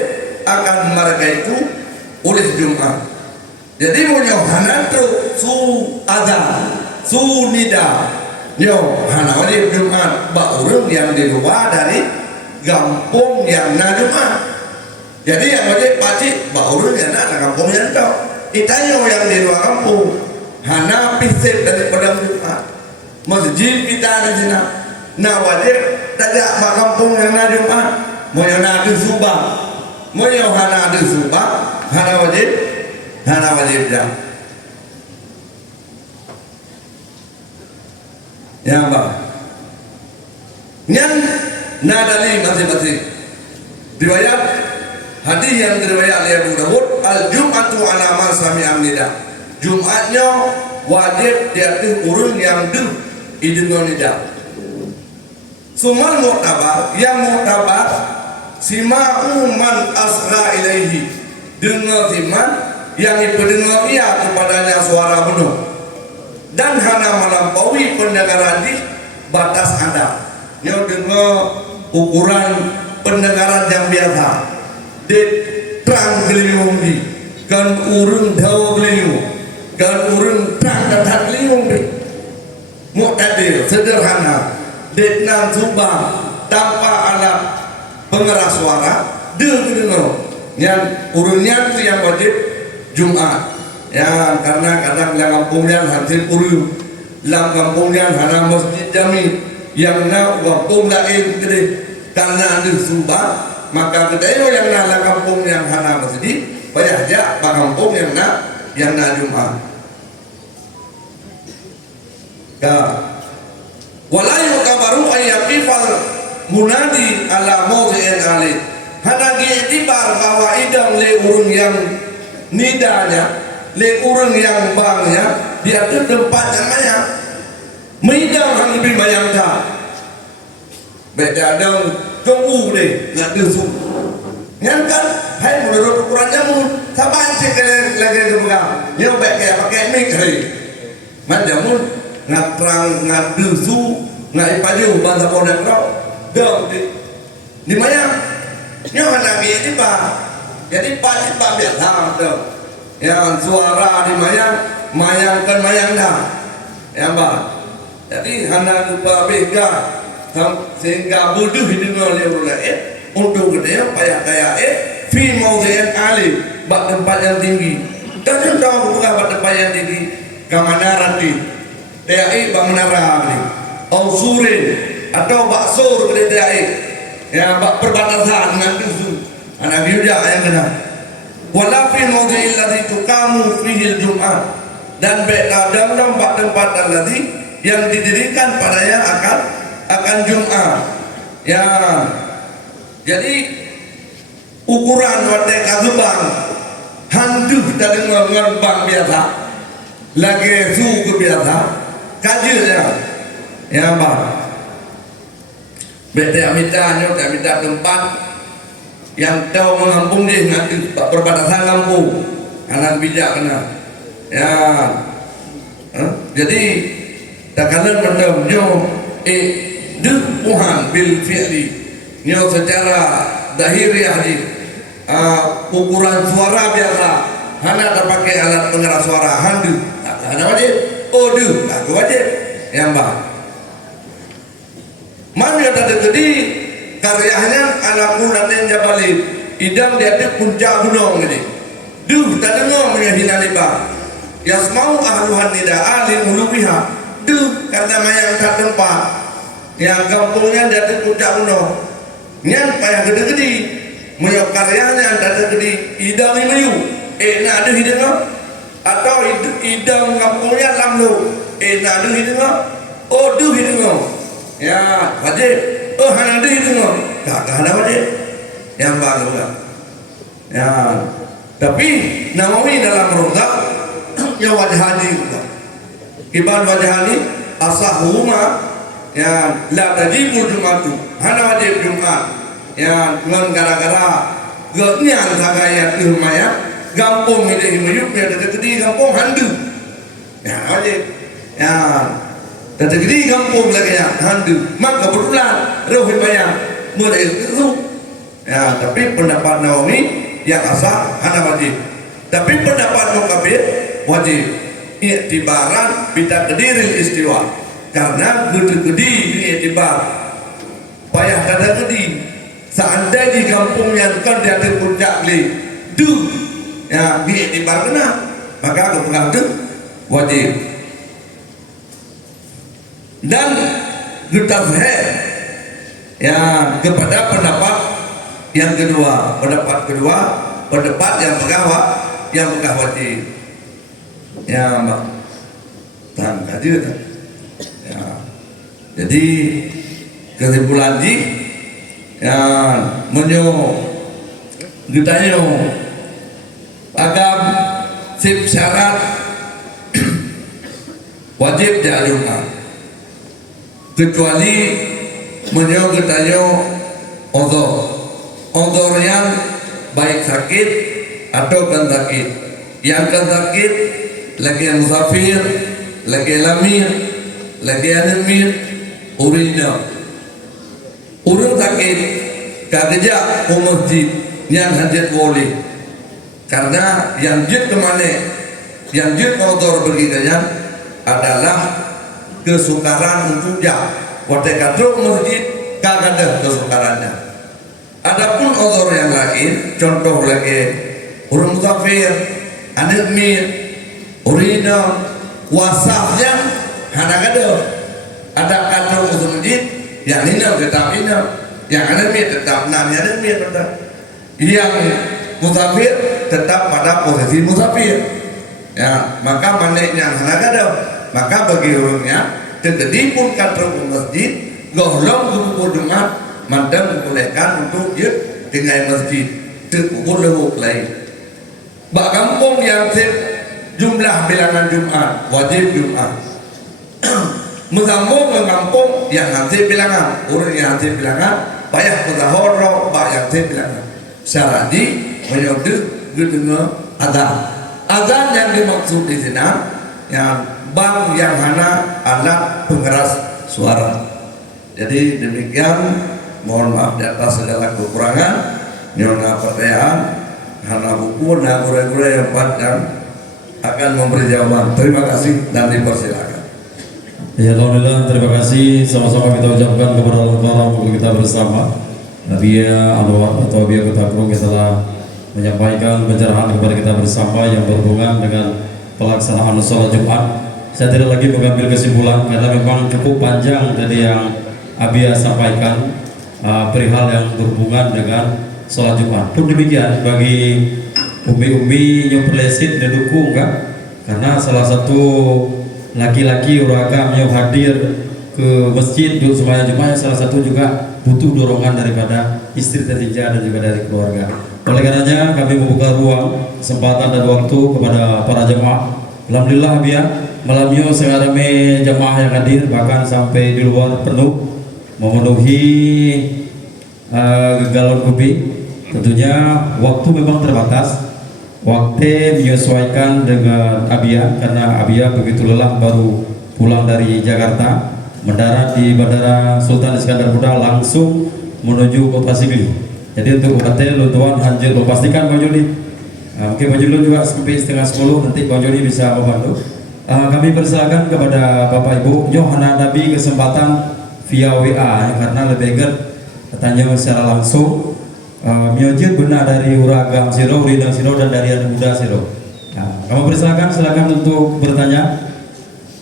akan mereka itu oleh Jumat. Jadi punya hana tu su azan su nida Yo, hana wajib Jumat baurung yang di luar dari kampung yang na Jumat. Jadi yang wajib pacik baurung yang na kampung yang itu. Itanyo yang di luar kampung hana pisip daripada Jumat. Masjid kita di sana. Nah wajib tajak mak kampung yang na Jumat. Mau yang na di Subang, mau yang hana di Subang, hana wajib dah. Ya Pak. Yang nadali masing-masing. Riwayat hadis yang diriwayat oleh Abu Dawud, al-Jum'atu ala man sami'a nida. Jumatnya wajib di atas urun yang idengar nida. Sumal mu'tabar, yang mu'tabar sima'u man asra ilaihi. Dengar siman yang dipendengar ia kepadanya suara penuh. Dan hana melampaui pendengaran di batas anda. Yang dengar ukuran pendengaran yang biasa. Di terang geliung di, kan urun dawa geliung, kan urun terang datar geliung di. Mu'tadil, sederhana. Di nan Subang tanpa alat pengeras suara, dengar. Yang urunnya itu yang wajib Jumat. Ya, karena kadang dalam kampungnya hasil puru, dalam kampungnya hana masjid jami, yang nak kampung lain gede, karena ada Subang, maka kedai yang nak dalam kampung yang hana masjid, banyak aja pak kampung yang nak Jumat. Ya, walayu kabaru ayakifal munadi ala mawdi'in alid. Hana gi'tibar bahwa idam le urun yang nidanya. Le urang yang bangnya dia tu tempat yang maya meidang hang lebih bayang dah beda dong tunggu deh nak dusuk yang kan hai menurut ukurannya mun saban cek lagi kepegang dia pakai mic hari macam mun nak terang nak dusuk nak ipaju bangsa pondok kau dong di maya nyo nak ini pak jadi pasti pak biasa dong. Yang suara di mayangkan mayang dah, ya Pak. Jadi hana lupa bega sehingga bodoh didengar oleh orang lain untuk kita payah kaya fi mawdi'in ali bak tempat yang tinggi. Dan tahu bukan bak tempat yang tinggi kamana di TAI bak menara ni, au surin atau bak sur ke TAI, ya bak perbatasan dengan dusun. Anak biuja yang kena. Wala fi mawdi'il ladzi tuqamu fihi al-jum'ah dan dalam tempat alladzi yang didirikan padanya akan Jum'ah. Ya. Jadi ukuran wate kazubang handu kita dengar ngerbang biasa lagi su ke biasa kajilnya ya Pak. Bete amita tempat yang tahu mengampung dia nanti perbatasan kampung anak bijak kena ya jadi tak kena macam nyo Tuhan bil fi'li nyo secara dahiriah di ukuran suara biasa hana terpakai alat pengeras suara handu hana wajib odu aku wajib yang bah mana tadi tadi karyanya anakku nanti jabalin idam di atas puncak gunung ini tak dengar menghina liba yasmau ahluhan nida'a lil mulubiha kata mayang tak tempat yang kampungnya di atas puncak gunung nyan payah gede-gede menyok karyanya ada gede idam imayu nak ada hidungnya atau idam kampungnya lamlu nak ada hidungnya hidungnya ya wajib hana deh itu mah, tak ada wajib yang baru lah. Ya, tapi Nawawi dalam Rawdah yang wajhani juga. Iban wajhani asahuma ya la tajibul jumatu hana wajib Jumat ya ngan gara-gara gaknya sagaya di rumah ya gampung ini meyuk ya dari gampung handu ya wajib ya dan segini kampung lagi ya handu maka berulang roh bayang mulai itu ya tapi pendapat Nawawi yang asal hana wajib tapi pendapat Muqabil wajib iktibaran bita kediril istiwa karena gede-gede diiktibar payah kada gede seandainya di kampung yang kan dia ada puncak li du ya diiktibar kena maka kepegang tu wajib dan ditazhir ya kepada pendapat yang kedua pendapat yang pegang wajib ya mak tahan kadir ya jadi kesimpulan di ya menyo ditanya agam sip syarat wajib dialumkan kecuali menyo ditanya odor yang baik sakit atau kan sakit yang kan sakit lagi yang musafir lagi lamir lagi anemir urun sakit kerja ke masjid yang hajat boleh karena yang jid kemana yang jid motor begitanya adalah kesukaran untuk jak waktu kadro masjid kagak ada kesukarannya. Adapun odor yang lain contoh lagi urun musafir anemir urina wasafnya ada kadro untuk masjid yang ini tetap ini yang anemir tetap anemir yang musafir tetap pada posisi musafir ya maka manik yang maka bagi orangnya terjadi pun kadro masjid golong kumpul jumat mandang membolehkan untuk dia tinggal masjid terkumpul lewuk lain bak kampung yang jumlah bilangan Jumat wajib Jumat mengampung yang nanti bilangan orang yang nanti bilangan payah mutahoro bak yang nanti bilangan syaradi menyoduk gedunga azan yang dimaksud di sini yang bang yang hana alat pengeras suara. Jadi demikian mohon maaf di atas segala kekurangan nyona pertanyaan hana buku na gura-gura yang panjang akan memberi jawaban. Terima kasih dan dipersilakan. Ya alhamdulillah, terima kasih. Sama-sama kita ucapkan kepada Allah Ta'ala untuk kita bersama. Abia Anwar atau Abia Kota Krung telah menyampaikan pencerahan kepada kita bersama yang berhubungan dengan pelaksanaan sholat Jumat. Saya tidak lagi mengambil kesimpulan karena memang cukup panjang tadi yang Abia sampaikan perihal yang berhubungan dengan sholat Jumat. Pun demikian bagi umi-umi yang perlesit didukung kan? Karena salah satu laki-laki uragam yang hadir ke masjid untuk sembahyang Jumat salah satu juga butuh dorongan daripada istri tercinta dan juga dari keluarga. Oleh karenanya kami membuka ruang kesempatan dan waktu kepada para jemaah. Alhamdulillah Abia malamnya sekarang jemaah yang hadir bahkan sampai di luar penuh memenuhi galon kopi. Tentunya waktu memang terbatas. Waktu menyesuaikan dengan Abia karena Abia begitu lelah baru pulang dari Jakarta, mendarat di Bandara Sultan Iskandar Muda langsung menuju Kota Sigli. Jadi untuk hotel Tuan Hanjil memastikan Bang Joni, mungkin Bang Joni juga sampai setengah 10 nanti Bang Joni bisa membantu. Kami persilakan kepada Bapak Ibu Yohana Nabi kesempatan via WA karena lebih eger tanya secara langsung. Miojir benar dari Uragam Siro, Uridang Siro dan dari Anak Muda Siro. Nah, kamu persilakan, silakan untuk bertanya.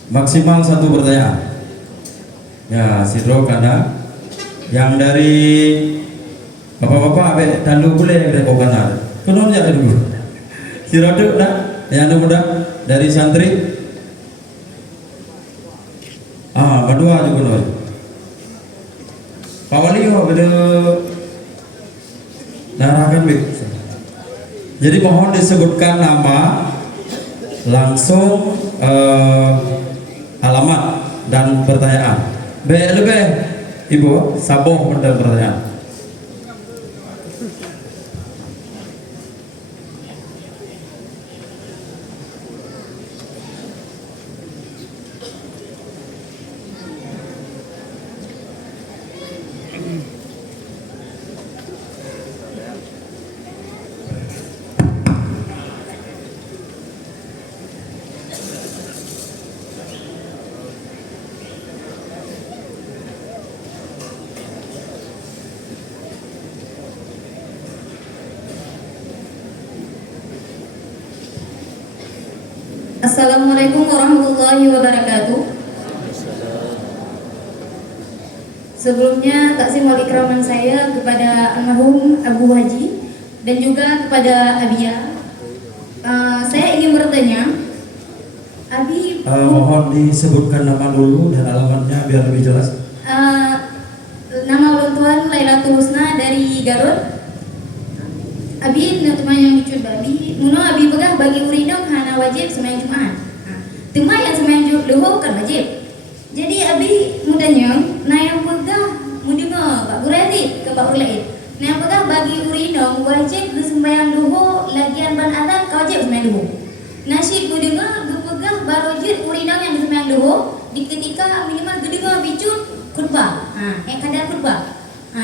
Maksimal satu pertanyaan. Ya, Siro karena yang dari bapak-bapak abe tandu boleh dari kokana. Kuno aja dulu. Siro dulu dah. Yang Anak Muda dari santri. Berdua juga kuno. Pak Wali beda narakan baik. Jadi mohon disebutkan nama, langsung alamat dan pertanyaan. Lebih Ibu saboh dan pertanyaan. Assalamualaikum warahmatullahi wabarakatuh. Sebelumnya taksim wal ikraman saya kepada almarhum Abu Haji dan juga kepada Abia. Saya ingin bertanya, Abi Mohon disebutkan nama dulu dan alamatnya biar lebih jelas. nama ulang tuan Lailatul Husna dari Garut. Abi teman yang dicut babi, muno abi pegah bagi urinam hana wajib sembahyang Jumat. Tema yang sembahyang Duhur kan wajib. Jadi abi mudanya, nah yang pegah mudima Pak Guradi ke Pak Urlaid. Nah yang pegah bagi urinam wajib ke sembahyang Duhur lagian ban adan ka wajib sembahyang Duhur. Nasib mudima pegah barojit urinam yang sembahyang Duhur di ketika minimal gedega bicut khutbah. Yang kadar khutbah.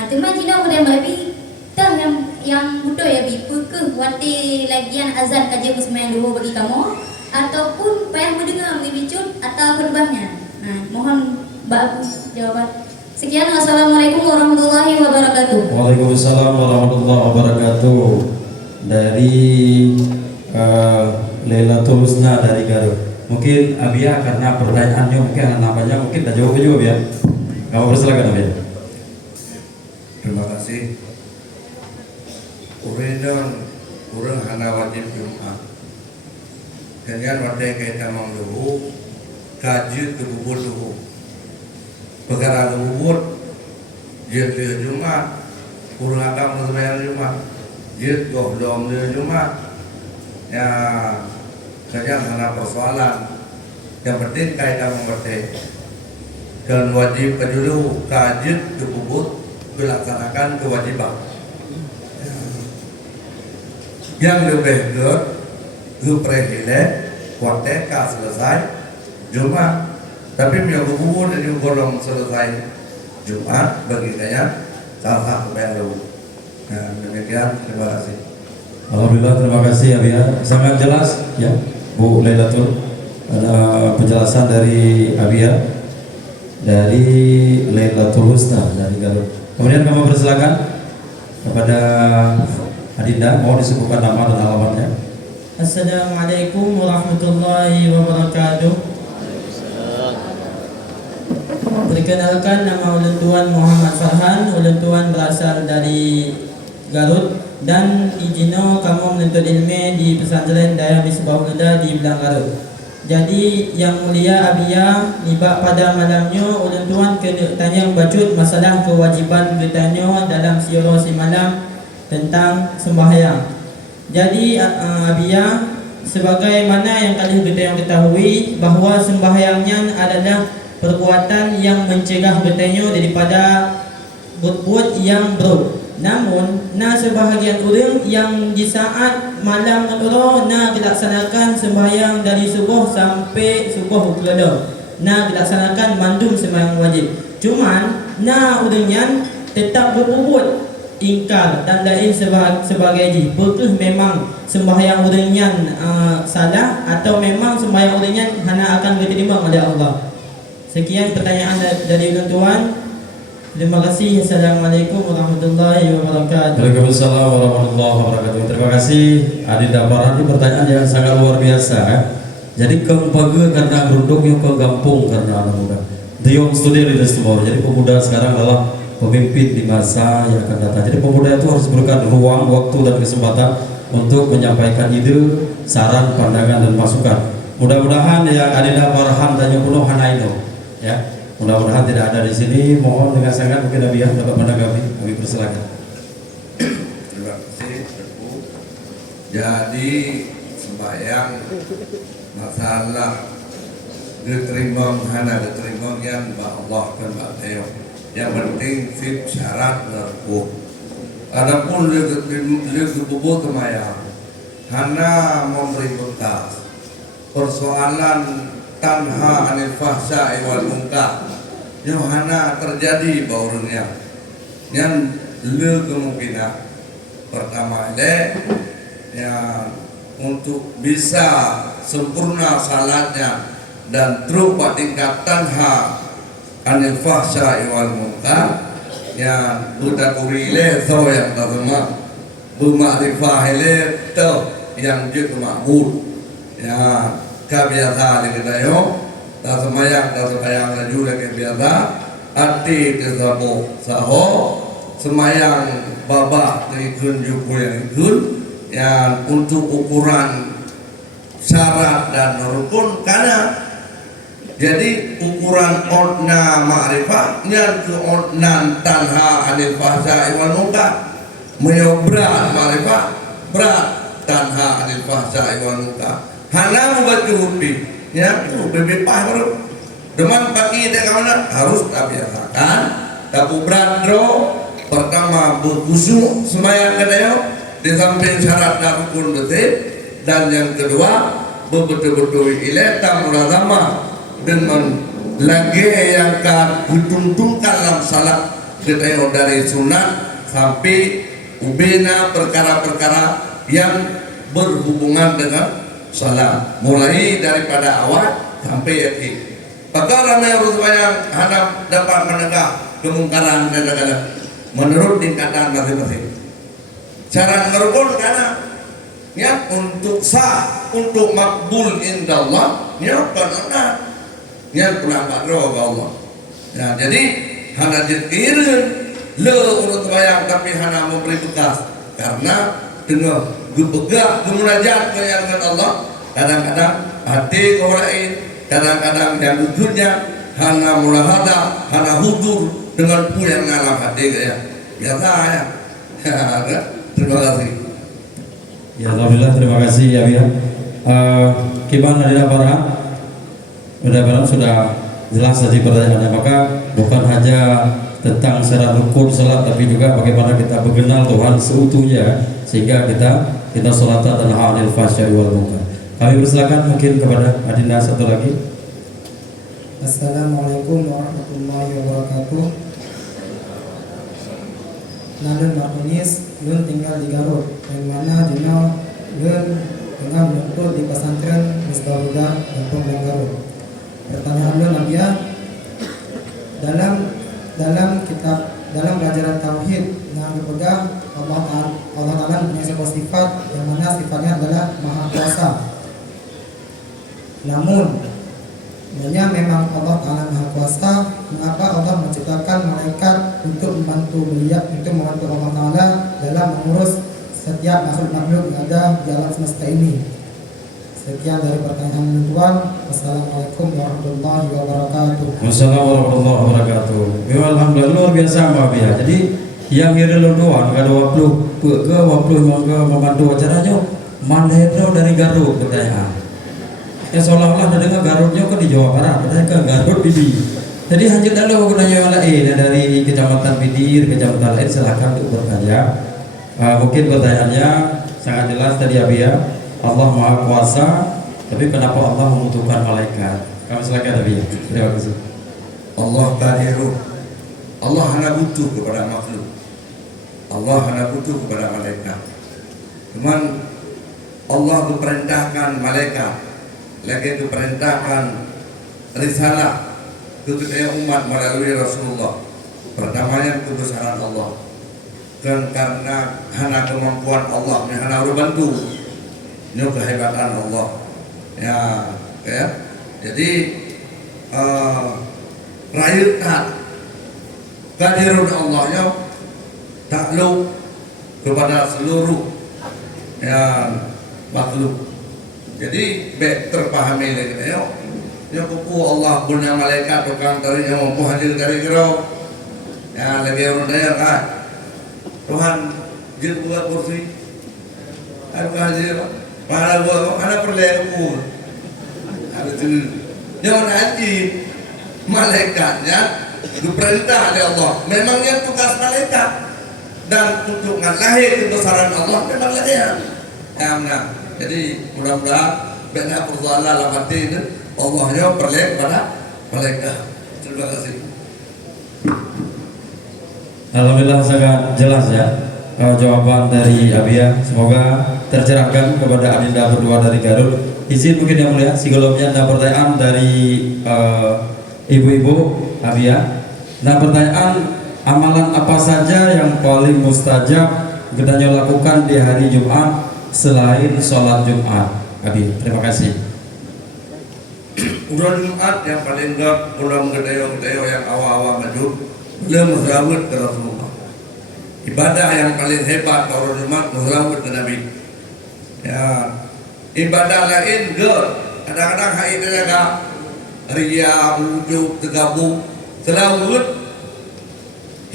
Tema jina mudah babi tah yang betul ya bi ke wati lagian azan kaji sembahyang Duhur bagi kamu ataupun payah mendengar bicut atau khutbahnya. Mohon Mbak Agus jawaban. Sekian, wassalamualaikum warahmatullahi wabarakatuh. Waalaikumsalam warahmatullahi wabarakatuh. Dari Lailatul Husna dari Garut. Mungkin Abia karena pertanyaannya mungkin namanya mungkin tak jawab juga ya. Kamu persilakan Abia. Terima kasih. Urinam urang hana wajib Jumat. Kalian wadai kita mangluhu kaji kebubur dulu. Perkara kebubur dia ke Jumat, urang akan sembahyang Jumat. Dia goblom dia Jumat. Ya, kalian hana persoalan. Yang penting kita mengerti. Dan wajib kedulu kaji kebubur melaksanakan kewajiban. Yang lebih keprehilet kuateka selesai Jumat, tapi minggu kubur dan golong selesai Jumat bagi kalian salah satu baru. Nah, demikian, terima kasih. Alhamdulillah, terima kasih Abia. Sangat jelas ya Bu Lailatul. Ada penjelasan dari Abia dari Lailatul Husna dari Garut. Kemudian kamu persilakan kepada Adinda, mau disebutkan nama dan alamatnya. Assalamualaikum warahmatullahi wabarakatuh. Perkenalkan, nama ulun tuan Muhammad Farhan. Ulun tuan berasal dari Garut dan izino kamu menuntut ilmu di pesantren Daya Misbahul Huda di Belang Garut. Jadi yang mulia Abia nibak pada malamnya ulun tuan kena tanya bacut masalah kewajiban bertanya dalam siara si malam tentang sembahyang. Jadi Abia, sebagaimana yang kalian yang ketahui bahawa sembahyangnya adalah perbuatan yang mencegah bertanya daripada berbuat yang buruk. Namun, sebahagian orang yang di saat malam itu dilaksanakan sembahyang dari subuh sampai subuh kelada. Dilaksanakan mandum sembahyang wajib. Cuman, orangnya tetap berbuat ingkar dan lain sebagainya. Betul memang sembahyang orangnya salah atau memang sembahyang orangnya hanya akan diterima oleh Allah. Sekian pertanyaan dari ulun tuan. Terima kasih. Assalamualaikum warahmatullahi wabarakatuh. Waalaikumsalam warahmatullahi wabarakatuh. Terima kasih Adinda Farhan. Ini pertanyaan yang sangat luar biasa ya. Jadi kempage karena gerunduk yang ke gampung karena anak muda. Diong studi di Timur. Jadi pemuda sekarang adalah pemimpin di masa yang akan datang. Jadi pemuda itu harus berikan ruang, waktu dan kesempatan untuk menyampaikan ide, saran, pandangan dan masukan. Mudah-mudahan yang Adinda Farhan tanya penuh hanaino ya. Mudah-mudahan tidak ada di sini. Mohon dengan sangat mungkin Abia dapat menanggapi. Kami persilakan. Terima kasih, Teguh. Jadi sembahyang masalah diterima hana diterima yang Allah kan Mateo. Yang penting fit syarat berku. Adapun legu bubu kemaya hana memberi bekas persoalan tanha anil fahsya'i wal munkar yang hana terjadi baurnya yang le kemungkinan pertama yang untuk bisa sempurna salatnya dan terus tingkat tanha anil fahsya'i wal munkar yang budak urile tau yang terima bermakrifah ile tau yang dia kemakmur ya kebiasaan kita yo, tak semayang laju lagi biasa, arti tersebut saho, semayang babak terikun juku yang ikun, yang untuk ukuran syarat dan rukun karena jadi ukuran odna ma'rifah yang ke odnan tanha anil fahsya'i wal munkar berat ma'rifah berat tanha anil fahsya'i wal munkar hana membaca hubi ya itu bebepah baru deman pagi dia kemana harus tak biasakan tapi berat bro pertama berkhusyuk semayang kadang di samping syarat dan rukun betul dan yang kedua betul-betul ilata mulazamah dengan lagi yang dituntungkan dalam salat kita dari sunat sampai ubena perkara-perkara yang berhubungan dengan salat mulai daripada awal sampai akhir. Perkara yang harus yang hendak dapat menegak kemungkaran dan segala menurut tingkatan masing-masing. Cara ngerukun karena ya untuk sah, untuk makbul indallah, ya benar. Ya pulang bakro ke Allah. Nah jadi hendak dikirim le urut bayang tapi hendak memberi tugas karena dengan berpegang kemunajat dengan Allah kadang-kadang hati kau lain kadang-kadang yang wujudnya hana mulahada hana hudur dengan pu yang ngalam hati ya biasa ya. Terima kasih. Ya alhamdulillah terima kasih ya Bia. Kiban Nadira Farhan mudah-mudahan sudah jelas tadi pertanyaannya, maka bukan hanya tentang syarat rukun salat tapi juga bagaimana kita mengenal Tuhan seutuhnya sehingga kita salatan dan anil fahsya'i wal munkar. Kami persilakan mungkin kepada Adinda satu lagi. Assalamualaikum warahmatullahi wabarakatuh. Nadun Martunis, Lun tinggal di Garut, yang mana Jino Lun tengah menuntut di pesantren Misbahudha Kampung dan Garut. Pertanyaan Lun Nabiya, dalam pelajaran tauhid yang dipegang Allah Ta'ala punya sebuah sifat yang mana sifatnya adalah Maha Kuasa. Namun sebenarnya memang Allah Ta'ala Maha Kuasa, mengapa Allah menciptakan malaikat untuk membantu beliau, untuk membantu Allah Ta'ala dalam mengurus setiap makhluk-makhluk yang ada di alam semesta ini? Sekian dari pertanyaan Tuhan. Wassalamualaikum warahmatullahi wabarakatuh. Wassalamualaikum warahmatullahi wabarakatuh. Alhamdulillah luar biasa Mbak Bia. Jadi yang kira lu doang ada waktu membantu acaranya Mandedro dari Garut pertanyaan. Ya seolah-olah ada dengar Garutnya ke di Jawa Barat, padahal ke Garut Bidi. Jadi hanya dalam gunanya yang lain dari Kecamatan Bidir, Kecamatan lain silakan untuk bertanya. Mungkin pertanyaannya sangat jelas tadi Abia. Allah Maha Kuasa, tapi kenapa Allah membutuhkan malaikat? Kami silakan Abia. Terima kasih. Allah qadiru. Allah hanya butuh kepada makhluk. Allah hanya butuh kepada malaikat. Cuman Allah diperintahkan malaikat, lagi diperintahkan risalah kepada umat melalui Rasulullah. Pertamanya kebesaran Allah. Dan karena hanya kemampuan Allah, hanya bantu. Ini kehebatan Allah. Ya. Jadi rakyat kadirun Allahnya takluk kepada seluruh makhluk. Jadi terpahami lagi ya buku Allah punya malaikat tukang dari yang mampu hadir dari kira ya lagi orang daya kan Tuhan jil buat kursi aku hadir para buat ada perlewu ada tu jangan haji malaikatnya diperintah oleh Allah memangnya tugas malaikat dan untuk lahir kebesaran Allah memang dia jadi mudah-mudahan benar persoalan dalam hati ini Allahnya perlek pada malaikat. Terima kasih. Alhamdulillah sangat jelas ya jawaban dari Abia. Semoga tercerahkan kepada Adinda berdua dari Garut. Izin mungkin yang mulia sebelumnya ada pertanyaan dari ibu-ibu Abia. Nah pertanyaan amalan apa saja yang paling mustajab kita lakukan di hari Jumat selain sholat Jumat? Abi, terima kasih. Udah Jumat yang paling gak pulang gedeo-gedeo yang awal-awal maju belum meselawat ke Rasulullah. Ibadah yang paling hebat kalau Jumat meselawat ke Nabi. Ya, ibadah lain gak kadang-kadang hari itu gak ria, ujub, tegabung selawat.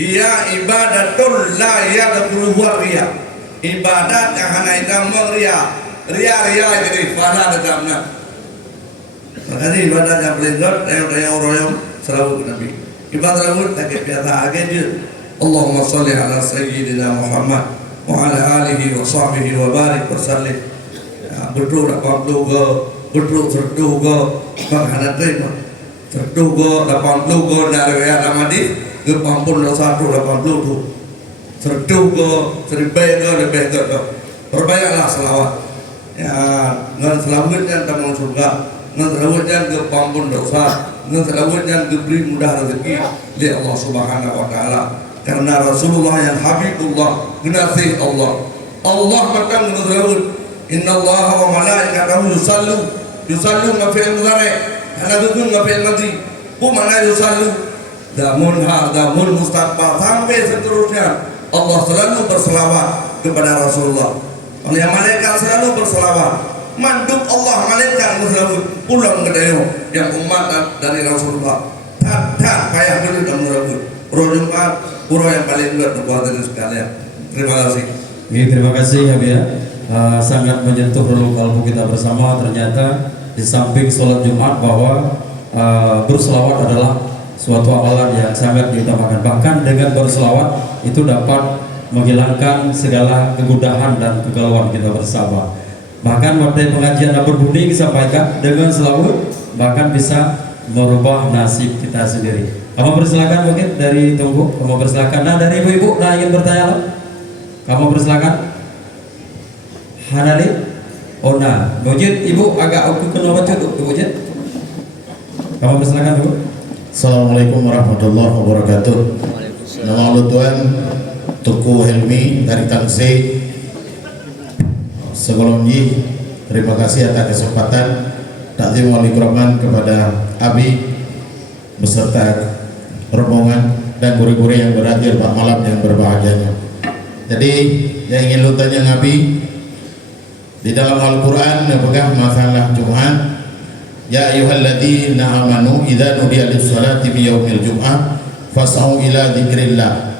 Ia ibadatul la yadkhulu ria. Ibadat yang hanya itu meria. Ria jadi fana dalamnya. Makanya ibadah yang paling gede yang orang selalu ke Nabi. Ibadah selalu tak biasa aja dia. Allahumma salli ala sayyidina Muhammad wa ala alihi wa sahbihi wa barik wa sallim. Berdoa dapat doa, berdoa terdoa, menghadap terima. Terdoa dapat doa dari ayat hadis, kepampun dosa dapat doa. Terdoa, lebih perbanyaklah selawat. Ya, dengan selawatnya kita masuk surga. Ngeselawatnya ke pampun dosa, ngeselawatnya diberi mudah rezeki di Allah Subhanahu wa taala. Karena Rasulullah yang Habibullah, kekasih Allah. Allah matang ngeselawat. Innallaha wa malaikatahu yusallu ma fi'il mudhari'. Ana dukun ma fi'il madhi. Mana yusallu? Damun mustaqbal sampai seterusnya. Allah selalu berselawat kepada Rasulullah. Oleh malaikat selalu berselawat. Manduk Allah malaikat selalu pulang ke dayo yang umat dari Rasulullah. Tak payah dulu dan merabut. Jumat pura yang paling berkuatan sekalian. Terima kasih. Terima kasih Habib ya. Sangat menyentuh relung kalbu kita bersama. Ternyata di samping sholat Jumat bahwa berselawat adalah suatu amalan yang sangat diutamakan. Bahkan dengan berselawat itu dapat menghilangkan segala kegundahan dan kegalauan kita bersama. Bahkan waktu pengajian dapur budi disampaikan dengan selawat bahkan bisa merubah nasib kita sendiri. Kamu persilakan mungkin dari tunggu. Kamu persilakan. Nah dari ibu-ibu, nah ingin bertanya. Kamu persilakan. Hanali. Oh nah, Mujid ibu agak aku kenal baca tuh, Mujid. Kamu persilakan dulu. Assalamualaikum warahmatullahi wabarakatuh. Nama Allah Tuhan Tuku Helmi dari Tangsih. Sebelumnya terima kasih atas kesempatan takzim wal ikraman kepada Abi beserta rombongan dan guru-guru yang berhadir pada malam yang berbahagianya. Jadi yang ingin lu tanya Nabi di dalam Al-Quran pegang masalah Jumat. Ya ayyuhalladzina amanu idza nudiya lis-salati fi yaumil jum'ah fas'au ila dzikrillah.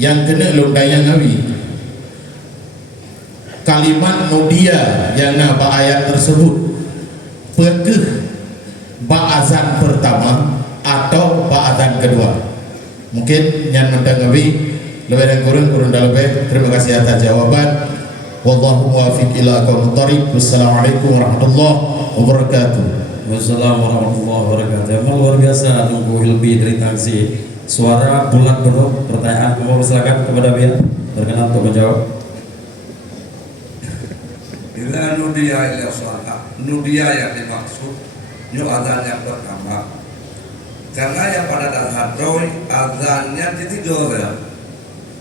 Yang kena lu tanya Nabi kalimat nudia yang naba ayat tersebut pekeh ba'azan pertama atau ba'azan kedua. Mungkin yang mendengawi lebih dan kurang dan lebih. Terima kasih atas jawaban. Wallahu muwaffiq ila aqwamit thoriq. Wassalamualaikum warahmatullahi wabarakatuh. Wassalamualaikum warahmatullahi wabarakatuh. Emang luar biasa tunggu Hilbi dari Tangsih. Suara bulat penuh. Pertanyaan kamu silakan kepada Bia. Berkenan untuk menjawab. Bila nudia ila shalah, nudia yang dimaksud itu azan yang pertama. Karena yang pada dasar doi azannya tiga ya.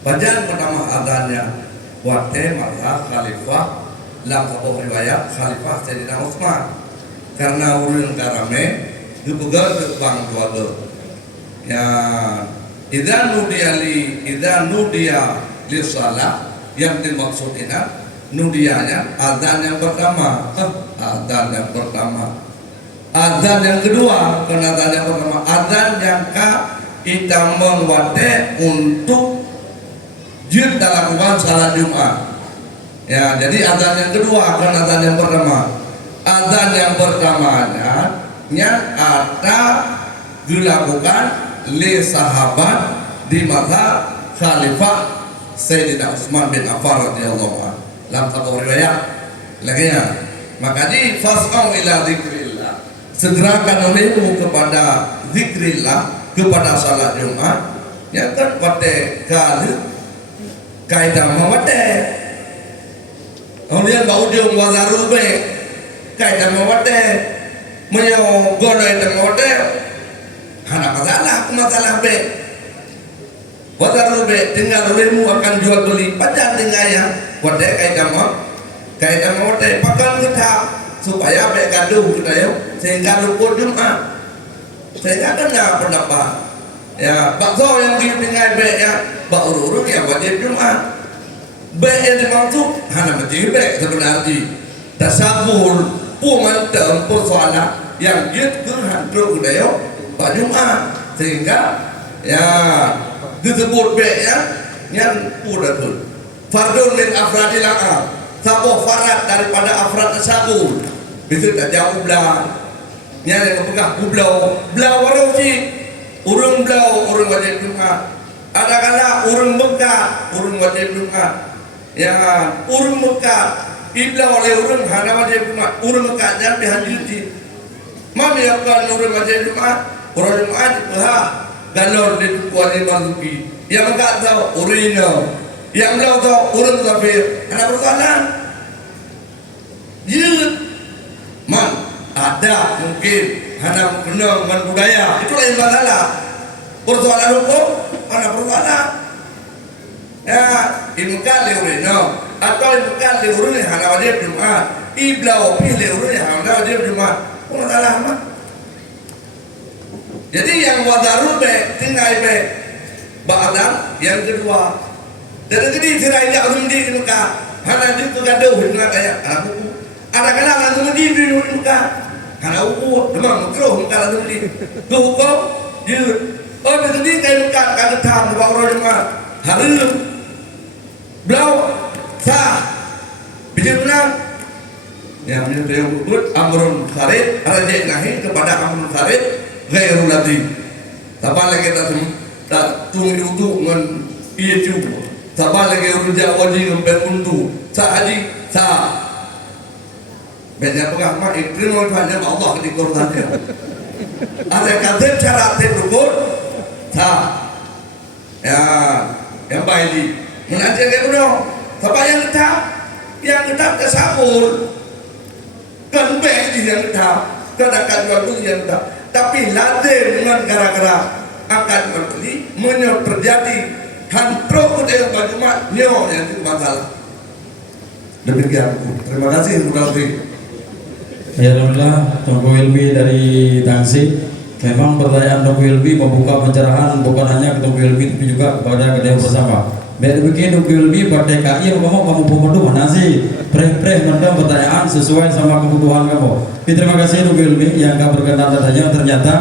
Bagian pertama azannya wate mazhab khalifah lam satu riwayat khalifah Sayyidina Utsman. Karena urun karame dipegang bang dua ya idza nudia li shalah yang dimaksud ini nudianya adzan yang pertama, adzan yang pertama, adzan yang kedua, karena adzan yang pertama, adzan yang kita mengwate untuk jid dalam salat Jumat. Ya, jadi adzan yang kedua karena adzan yang pertama. Adzan yang pertamanya yang ada dilakukan li sahabat di masa Khalifah Sayyidina Utsman bin Affan radhiyallahu anhu. Dalam satu riwayat lagi ya, makanya fas'au ila dzikrillah, segerakan olehmu kepada zikrillah, kepada salat Jumat. Ya kan wate kali kaidah mawate kemudian bau ujung wazaru be kaidah mawate menyo gono itu mawate hana masalah be wazaru be tinggal olehmu akan jual beli pada tinggal ya wate kaidah mawate pakan kita supaya baik gaduh kita ya, sehingga luput Jumat, sehingga kena pendapat. Ya, bakso yang dipingai baik ya, bak urut yang wajib Jumat. Baik yang dimaksud hanya menjadi baik sebenarnya. Tasabul pumantam persoalan yang dia hantu kita ya, bak Jumat, sehingga ya disebut baik ya, yang udah tuh. Fardun min afradil a'am, sabo farad daripada afrad tasabul. Bisa tak jauh belah. Yang berpegang belau warosi. Urung belau, urung wajib Jumat. Ada kala urung bekat, urung wajib Jumat. Ya, urung bekat, iblau oleh urung hana wajib Jumat. Urung bekat jangan dihanjuti. Mana yang kan urung wajib Jumat? Urung Jumat itu galon di wajib Marzuki. Yang bekat tahu urino. Yang belau tahu urung musafir. Hana persoalan. Yud man ada mungkin hanya kena dengan budaya, itu lain masalah. Persoalan hukum mana persoalan? Ya, imkan leurino atau imkan leurino hanya wajib Jumat, iblau pilih leurino hanya wajib Jumat. Masalah mah. Jadi yang wadarul be tinggal be ba'dan yang kedua. Dan jadi tirai tak rundi imkan hanya itu gaduh dengan kayak aku. Ada kala langsung di imkan. Kalau aku demam makruh kalau tu di hukum dia betul kayak bukan kata tham bawa orang rumah harum belau sah bijak benar yang menyebut amrun kharid arjai nahi kepada amrun kharid ghairul ladzi sabar lagi tak tunggu untuk dengan ia cuba sabar lagi rujak wajib untuk sah haji sah banyak pengamat iklim wajibnya Allah di Qurannya. Ada kata cara terukut, sah. Ya, yang baik di mengajar kayak begitu. Siapa yang tetap kesabur, kan baik di yang tetap, kadakan jual yang tetap. Tapi ladem dengan gara-gara akan membeli, menyo terjadi hantrok dengan Jumat, nyo yang itu masalah. Demikian. Terima kasih Bro. Ya alhamdulillah, Tunggu Ilmi dari Tangsi. Memang pertanyaan Tunggu Ilmi membuka pencerahan bukan hanya ke Tunggu Ilmi tapi juga kepada kita bersama. Biar bikin Tunggu Ilmi pada DKI kamu pemedu mana sih? Preh mendam pertanyaan sesuai sama kebutuhan kamu. Terima kasih Tunggu Ilmi yang gak berkenan datanya. Ternyata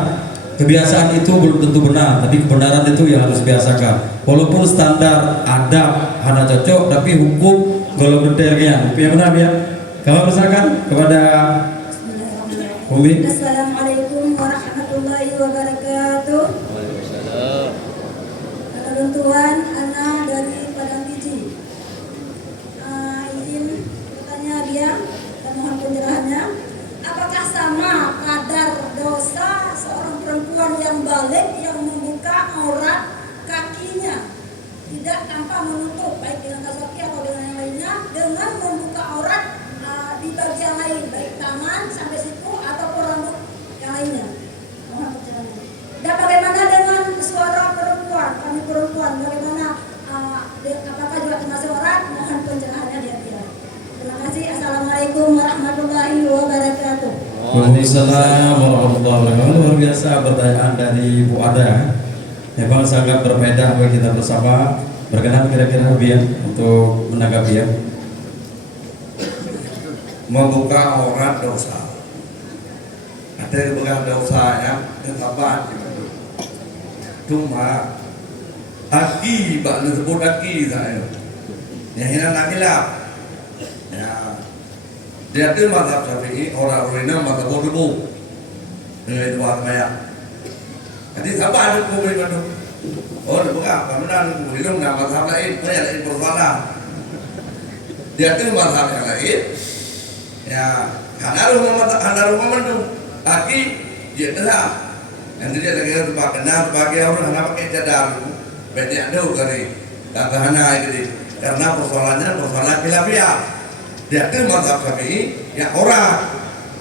kebiasaan itu belum tentu benar, tapi kebenaran itu yang harus biasakan. Walaupun standar adab hanya cocok, tapi hukum golong detailnya. Yang benar ya. Kamu persilakan kepada Umi. Assalamualaikum warahmatullahi wabarakatuh. Waalaikumsalam. Halo Tuhan, Ana dari Padang Biji. Izin bertanya dia dan mohon pencerahannya. Apakah sama kadar dosa seorang perempuan yang balik yang membuka aurat kakinya tidak tanpa menutup baik dengan kaos kaki atau dengan yang lainnya dengan membuka aurat di bagian lain baik tangan sampai siku ataupun rambut yang lainnya. Mohon pencerahannya. Dan bagaimana dengan suara perempuan? Kami perempuan bagaimana? Apakah juga termasuk aurat? Mohon pencerahannya dia. Terima kasih. Assalamualaikum warahmatullahi wabarakatuh. Waalaikumsalam warahmatullahi wabarakatuh. Luar biasa pertanyaan dari Bu Ada. Memang sangat berbeda bagi kita bersama. Berkenan kira-kira biar untuk menanggapi ya. Membuka aurat dosa. Ada yang bukan dosa yang tersabat. Cuma aki, bak disebut aki saya. Yang hina nak hilap. Ya, dia tu mazhab Syafi'i, orang-orang ini mazhab Bodoh. Dengan dua banyak. Jadi siapa ada kubur itu? Oh, bukan. Kemudian kubur itu nggak mazhab lain, banyak lain persoalan. Dia tu mazhab yang lain. Ya, hana rumah mandu. Aki dia dah. Nanti dia lagi tu pakai nak pakai orang hana pakai cadar. Berarti ada ukari. Kata hana ini karena persoalannya persoalan khilafiyah. Dia tu mazhab Syafi'i, yang orang.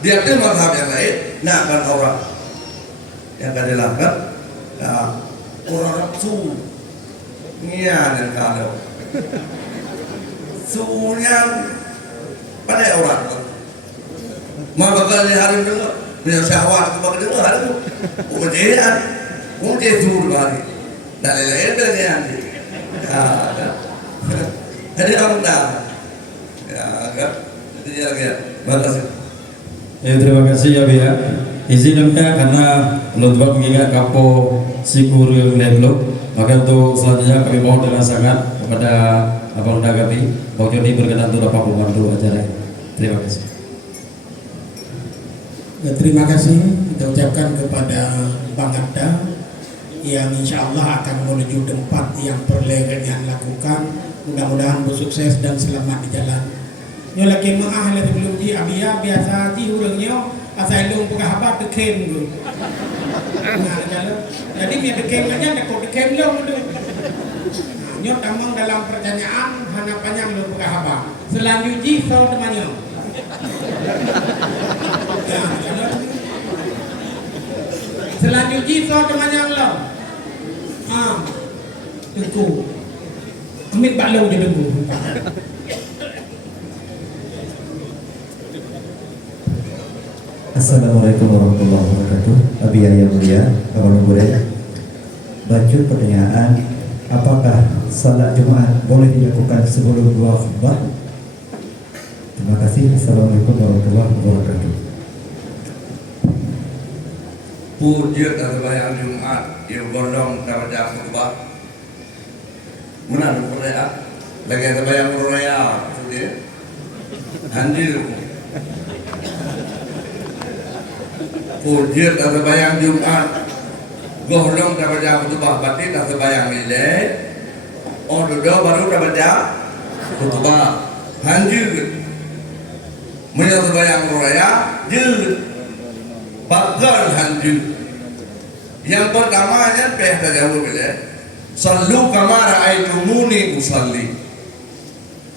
Dia tu mazhab yang lain, nak kan orang. Yang kan dilakukan, orang su, nian yang kalau su yang pada orang. Ma bakal ni hari dengar. Punya syahwat tu bakal dengar hari tu. Ujian. Ujian tur hari. Dah lelai dah ni nanti. Jadi orang dah. Ya, agak. Jadi lagi ya. Makasih. Ya, terima kasih ya Bia. Izin ya karena Lutfa mengingat kapo Sikurung Leblo, maka untuk selanjutnya kami mohon dengan sangat kepada Abang Dagapi, Bang Joni berkenan untuk dapat memandu acara ini. Terima kasih. Ya, terima kasih kita ucapkan kepada Bang Adda yang insya Allah akan menuju tempat yang perlegengan lakukan. Mudah-mudahan bersukses dan selamat di jalan. Nyo lagi maah lagi belum di abia biasa ji urangnya asal long pegah habat dekem tu. Nah, jadi dia dekem aja nak kau dekem long tu. Nyo tamang dalam pertanyaan hana panjang long pegah habat. Selanjutnya soal temannya. Ya, selanjutnya soal temannya lo. Tengku. Ambil balau dia tengku. Assalamualaikum warahmatullahi wabarakatuh. Abi yang mulia, Bapak Nugure. Lanjut pertanyaan, apakah salat Jumat boleh dilakukan sebelum dua khutbah? Terima kasih. Assalamualaikum warahmatullahi wabarakatuh. Pujian dan sembahyang Jumat yang gondong kepada khutbah. Mana beraya? Lagi sembahyang beraya, sudah. Anjir. Pujian dan sembahyang Jumat gondong kepada khutbah. Berarti tak sembahyang nilai. Oh, duduk baru kepada khutbah. Anjir. Mana sembahyang beraya? Jil. Bagal hanjir. Yang pertamanya peh jawab bila sallu kama raaitumuni usalli.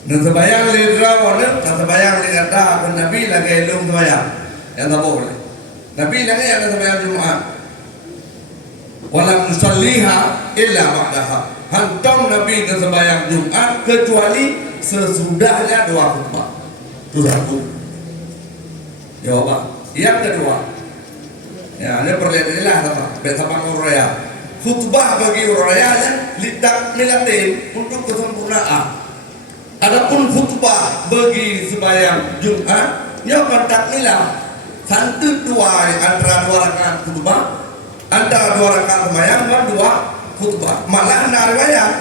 Dan sembahyang lidra wala sembahyang ligata akan Nabi lagi ilmu sembahyang. Yang tak boleh. Nabi lagi ada sembahyang Jumat. Walam nusalliha illa ba'daha. Hantam Nabi ke sembahyang Jumat kecuali sesudahnya dua khutbah. Itu satu. Jawaban. Yang kedua, ya, ini perlihatanilah apa? Betapa uraya. Khutbah bagi urayanya litak milatin untuk kesempurnaan. Adapun khutbah bagi sembahyang Jumat, ya takmilah. Satu dua antara dua rakaat khutbah, antara dua rakaat sembahyang dan dua khutbah. Malah riwayat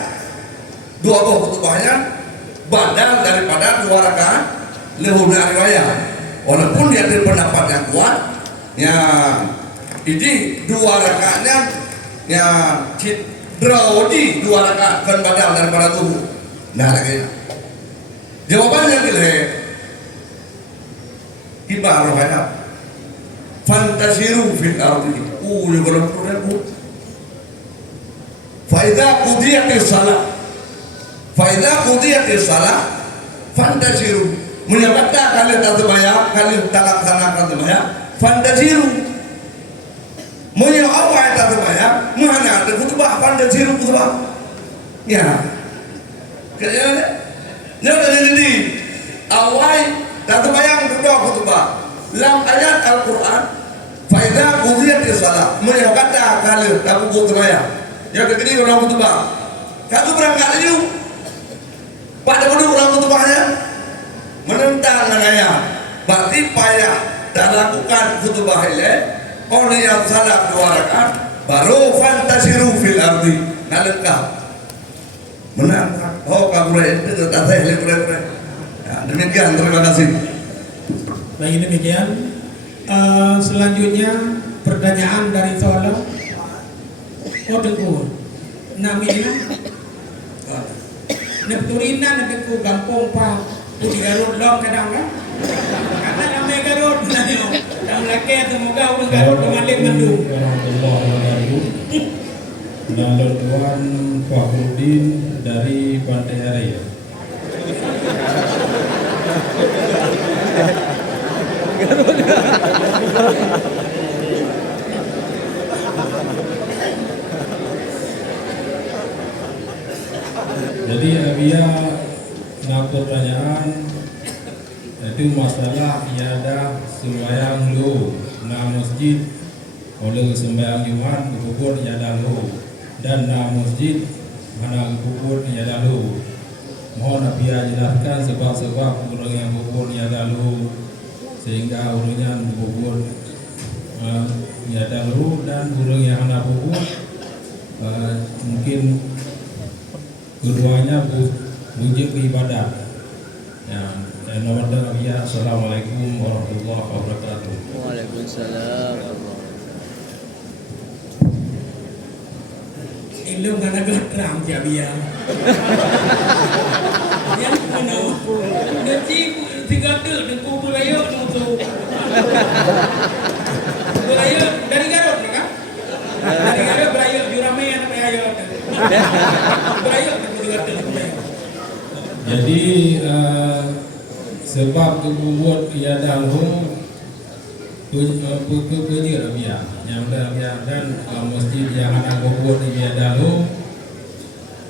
dua khutbahnya badal daripada dua rakaat lehuna riwayat. Walaupun dia ada pendapat yang kuat, ya ini dua rakaatnya ya draudi dua rakaat kan badal daripada tubuh. Nah lagi jawabannya gile ibarat rohaya fantasiru fil ardi ini belum pernah faida qudiyatis salat fantasiru menyebabkan kalian tak terbayar, kalian tak laksanakan terbayar, fantasiru. Menyebabkan awal tak terbayar, mana ada khutbah fantasiru khutbah. Ya, kayaknya, nak jadi awal tak terbayar khutbah. Dalam ayat Al-Quran, faida qudiyatis salat, menyebabkan kalian tak terbayar. Yang kedua orang khutbah, satu berangkat itu, pada kedua orang khutbahnya. Menentang ayat, berarti payah dan lakukan khutbah ile orang yang salat dua rakaat baru fantasiru fil ardi nalengkap menang. Oh kabur itu tak saya lihat. Demikian, terima kasih. Baik, demikian. Selanjutnya pertanyaan dari Solo. Oh tengku, namanya Nepturina nepku kampung Pak. Di Garut dong kadang kan? Karena namanya Garut, yang laki semoga orang Garut mengalir mendung. Lalu Tuan Fahrudin dari Pantai Haraya. Jadi Abia nak pertanyaan Itu masalah iada sembahyang lu na masjid oleh sembahyang Jumat kubur iada lu dan na masjid mana kubur iada lu. Mohon Abia jelaskan sebab-sebab orang yang kubur iada lu sehingga orangnya kubur iada lu dan orang yang anak kubur mungkin keduanya wujud ibadah. Ya, nomor Abia. Assalamualaikum warahmatullahi wabarakatuh. Waalaikumsalam. Ilmu kan agak terang Abia. Yang mana? Nanti tiga tu dengan Burayo tu. Burayo dari Garut kan? Dari Garut Burayo Jurame yang Burayo. Burayo tiga tu. Jadi sebab kebuat iada lu kerja Abia yang Abia dan masjid yang anak kubur iada lu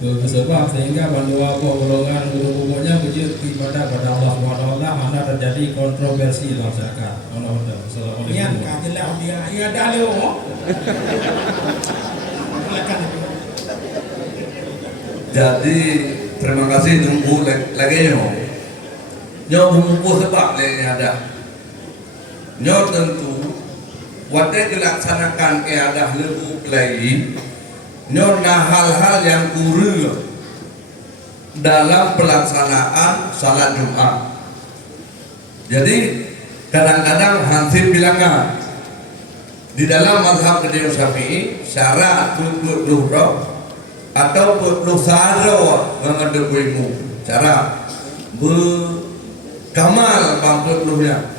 sebab sehingga bandua golongan guru-gurunya kerja ibadah pada Allah SWT hanya terjadi kontroversi dalam masyarakat. Assalamualaikum. Yang kajilah dia iada lu. Jadi terima kasih nunggu lagi nyo mengumpul sebab lagi ada nyo tentu waktu dilaksanakan iadah lebih lagi nyo nah hal-hal yang kurang dalam pelaksanaan salat Jumat. Jadi kadang-kadang hansip bilangan di dalam mazhab Kedai Syafi'i syarat putluh atau putluh saro mengedepuimu cara kamal putluhnya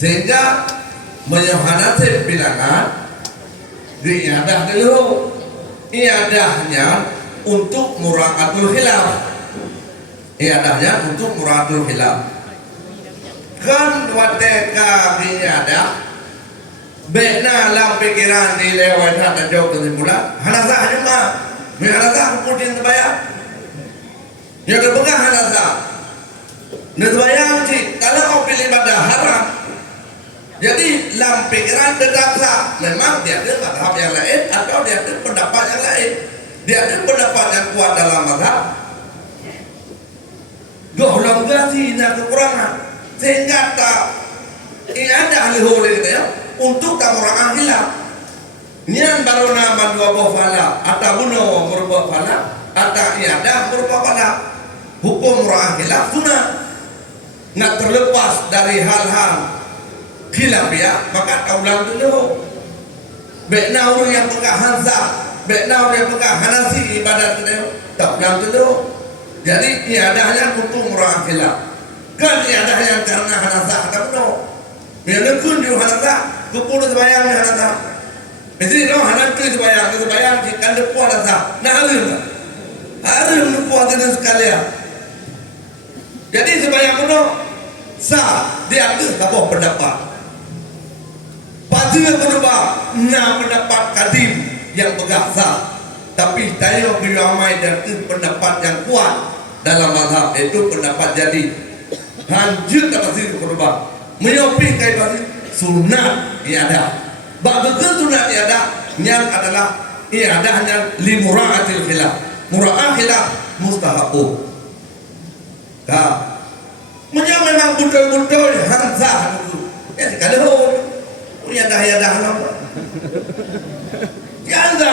sehingga menyohanasib bilangan diiadah dulu iadahnya untuk muraatul khilaf iadahnya untuk muraatul khilaf kan wateka iadah Bena dalam pikiran di lewat dan jauh kesimpulan hanasah cuma hanasah kemudian terbayang yang kepegang hanasah terbayang sih kalau kau pilih ibadah haram jadi dalam pikiran tetap sah memang dia ada mazhab yang lain atau dia ada pendapat yang lain dia ada pendapat yang kuat dalam mazhab golong gaji dan kekurangan sehingga tak ini ada ahli hulu gitu ya untuk tamurang hilaf nian baru nama dua bofala atau buno merupakan fala atau iada merupakan fala hukum murang hilaf sunnah nggak terlepas dari hal-hal khilaf ya maka kaulang dulu bekna orang yang pegang hansa bekna orang yang pegang hanasi ibadat itu kaulang dulu jadi iadahnya untuk murang hilaf kan iadahnya karena hanasa atau buno biar kun di hanasa kupur sebayang ni hanasa. Mesti no hanan tu sebayang jika lepu hanasa. Nah harum lepu hanasa sekalian. Jadi sebayang kuno sah dia tu apa pendapat. Pasti berubah na pendapat kadim yang pegang sah. Tapi tayo bilamai dan itu pendapat yang kuat dalam mazhab itu pendapat jadi hancur tak pasti berubah. Menyopi kai pasti sunat iada. Betul sunat iada yang adalah iadahnya li muraatil khilaf. Muraah khilaf mustahabu. Memang betul-betul hansah dulu. Ya sekali iada nama. Iada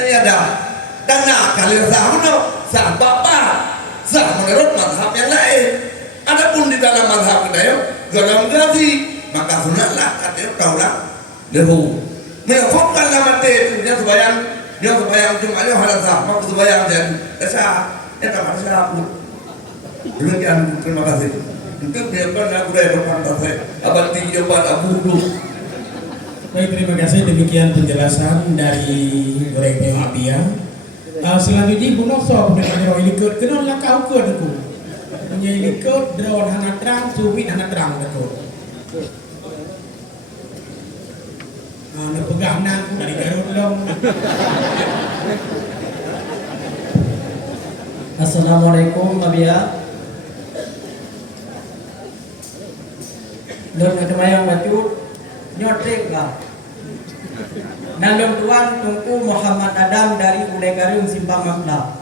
iada. Dan nak kali sah betul. Sah bapak. Sah menurut mazhab yang lain. Adapun di dalam mazhab kita dalam gaji maka sunatlah katanya kaulah lehu menyokongkan lama itu dia sebayang Jumatnya hanasah maka sebayang dan esa tak ada aku demikian terima kasih untuk biarkan budaya berfantasi abad 3 abad abu. Baik, terima kasih demikian penjelasan dari Gureng Abia. Selanjutnya bunoso punya ikut kenal kau ke aku punya ikut drone hana terang subit hana terang betul. Pegang nang dari Garut long. Assalamualaikum Abia. Lon ketemayang baju nyotrek lah. Nalon tuan Tungku Muhammad Adam dari Ulai Garung Simpang Mamla.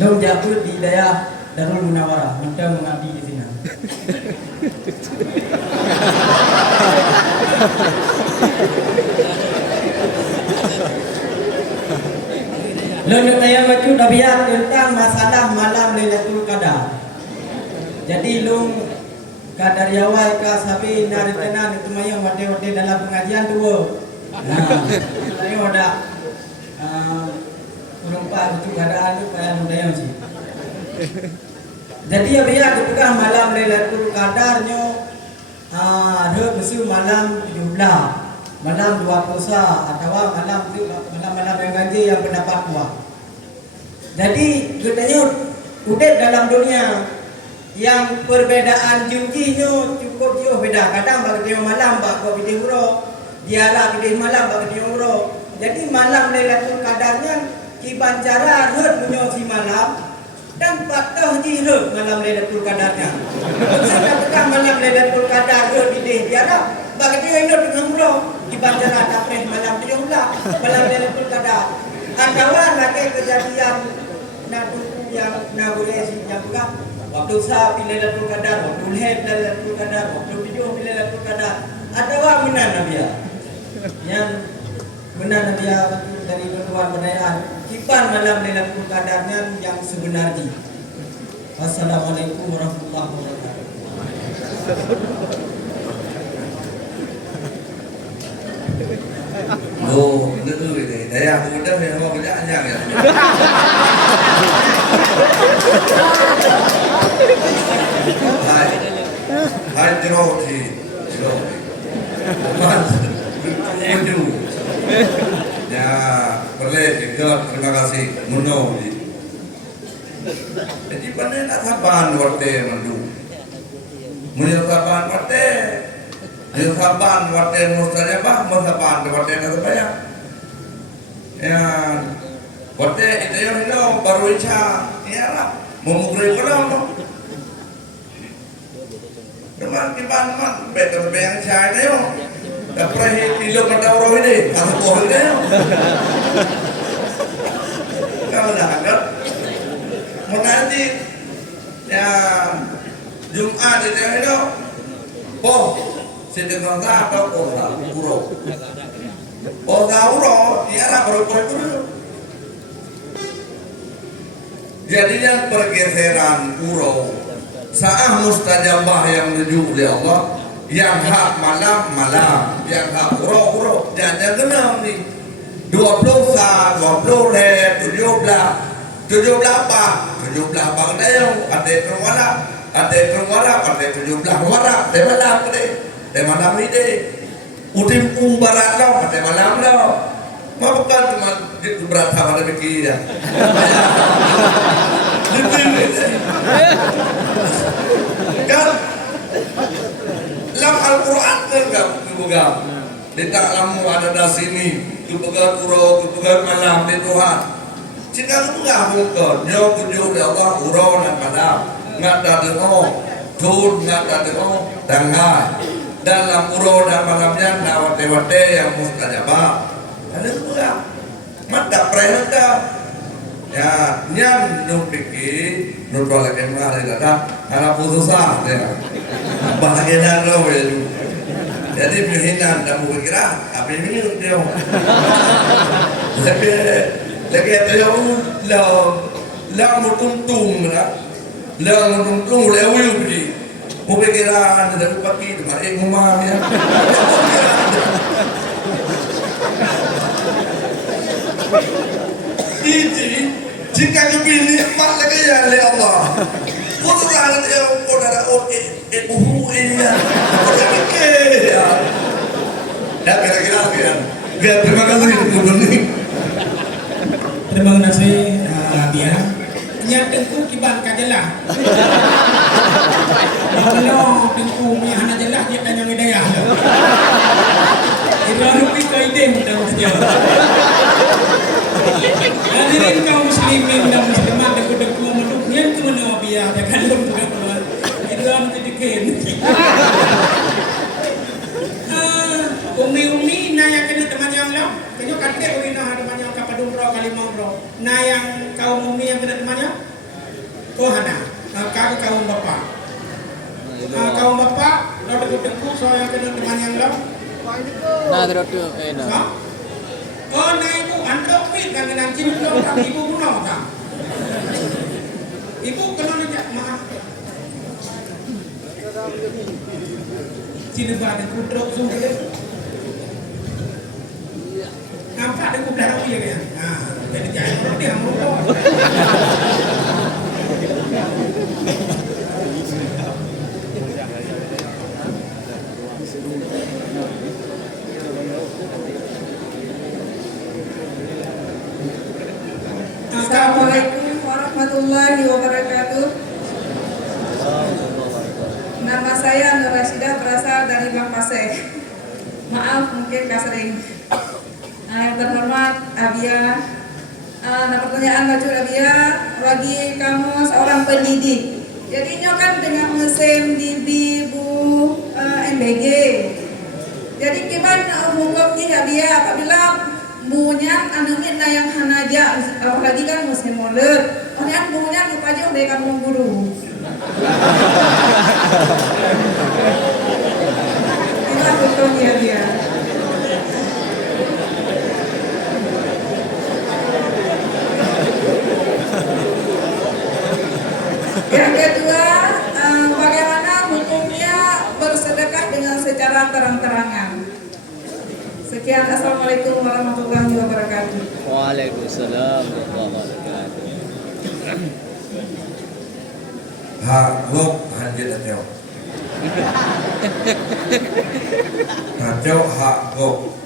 Lon jatuh di daerah Darul Munawwarah, mentang mengabdi di sini. Lon ketemayang baju dabiat tentang masalah malam Lailatul Qadar. Jadi lung kadariawai ka sabi naritenan itu mayang wate-wate dalam pengajian dua. Nah, saya ada menumpak itu keadaan itu kayak nundayang sih. Jadi ya biar kepegang malam Lailatul Qadarnya ada musim malam 17, malam 20 atau malam yang gaji yang pendapat kuat. Jadi katanya udah dalam dunia yang perbedaan jumjinya cukup jauh beda. Kadang bagi dia malam bagi dia huro, diara dia malam bagi dia huro. Jadi malam Lailatul Qadarnya kiban cara hut punya si malam dan patah jihut malam Lailatul Qadarnya. Maksudnya pegang malam Lailatul Qadar hut di diara bagi dia hut dengan huro kiban cara tapeh malam dia hula malam Lailatul Qadar. Akawan lagi kejadian naduku yang naguresi yang bukan waktu sah Lailatul Qadar, waktu leher Lailatul Qadar, waktu video Lailatul Qadar. Ada wa minan Nabiya. Yang benar Nabiya dari tuan berdayaan. Kipan malam Lailatul Qadarnya yang sebenarnya. Wassalamualaikum warahmatullahi wabarakatuh. Loh, itu ini. Daya muda memang kerjaannya ya. Hai jeroti. Mas, itu. Ya, boleh juga. Terima kasih. Muno. Jadi pandai tak sabar warte mandu. Muni sabar warte. Dia sabar warte mustajabah, sabar warte kata bayar. Ya, warte itu yang itu baru isya. Iyalah, memukri pulang. Teman kiban man, betul bayang isya itu yo. Dapat hidup pada orang ini, kalau pohon ini yo. Kalau dah ada, menanti ya Jumat itu yang itu, sedang atau posa uro tiara baru jadinya pergeseran uro saah mustajabah yang menuju oleh Allah yang hak malam yang hak uro jangan genam nih 20 sah 20 le 17 apa 17 bang dayung ada terwala ada 17 warak ada malam deh malam ini utim barat lo pada malam lo mau bukan cuma berat sama ada pikir ya kan dalam Al-Quran kan enggak dipegang tidak lamu ada di sini dipegang uro dipegang malam di Tuhan jika itu enggak mungkin jauh kujur ya Allah uro dan malam enggak ada dengo tur enggak ada dengo tangga dalam uro dan malamnya nawate-wate yang mustajabah ada juga mata prehata ya nyan nu pikir nu tolak emang ada karena putusah ya bahagia lo ya jadi pilihan dan berkira apa ini dia lagi ada yang la mutuntung lewi beli mau pikiran dari pagi dengan rumah ya. Ini jika kepilih emak lagi ya oleh Allah. Putus sangat ya saudara ini ya. Ya. Ya kira-kira ya. Terima kasih Gubernur. Terima kasih dia. Yang tengku kiban kajelah. Kalau tengku punya anak jelah dia tanya hidayah. Ibrahim itu ide mudah saja. Hadirin kaum muslimin dan muslimat deku-deku mendukungnya ke mana biar jangan lupa. Itu mungkin. Umi na yang kena teman yang lo, kenyo kakek umi na teman yang kapadung ro kali mau ro. Na yang kaum umi yang kena temannya, oh hana, kau kaum bapak. Kaum bapak, lo dekuk so yang kena teman yang lo. Nah, terus No? Oh, na ibu andok mit kan kena cin lo tak ibu kuno tak. Ibu kena lejak maaf. Cina ada kudrok sumber. Nampak ada kudrok dia kan? Nah, jadi jangan dia mau. Assalamualaikum warahmatullahi wabarakatuh. Nama saya Nur Rashidah, berasal dari Bangpaseh. Maaf mungkin kasering. Yang terhormat Abia, pertanyaan bacur Abia, bagi kamu seorang pendidik. Jadi kan dengan musim di Bu MBG. Jadi gimana hukumnya Abia apabila bunyian anunya yang hanaja, apalagi kan musim Maulid, orang bunyian lupa aja dari kampung guru. Inilah hukumnya dia. Yang kedua, bagaimana hukumnya bersedekah dengan secara terang-terangan? Sekian, assalamualaikum warahmatullahi wabarakatuh. Waalaikumsalam warahmatullahi wabarakatuh. Hak gop hanjir acau. Acau hak gop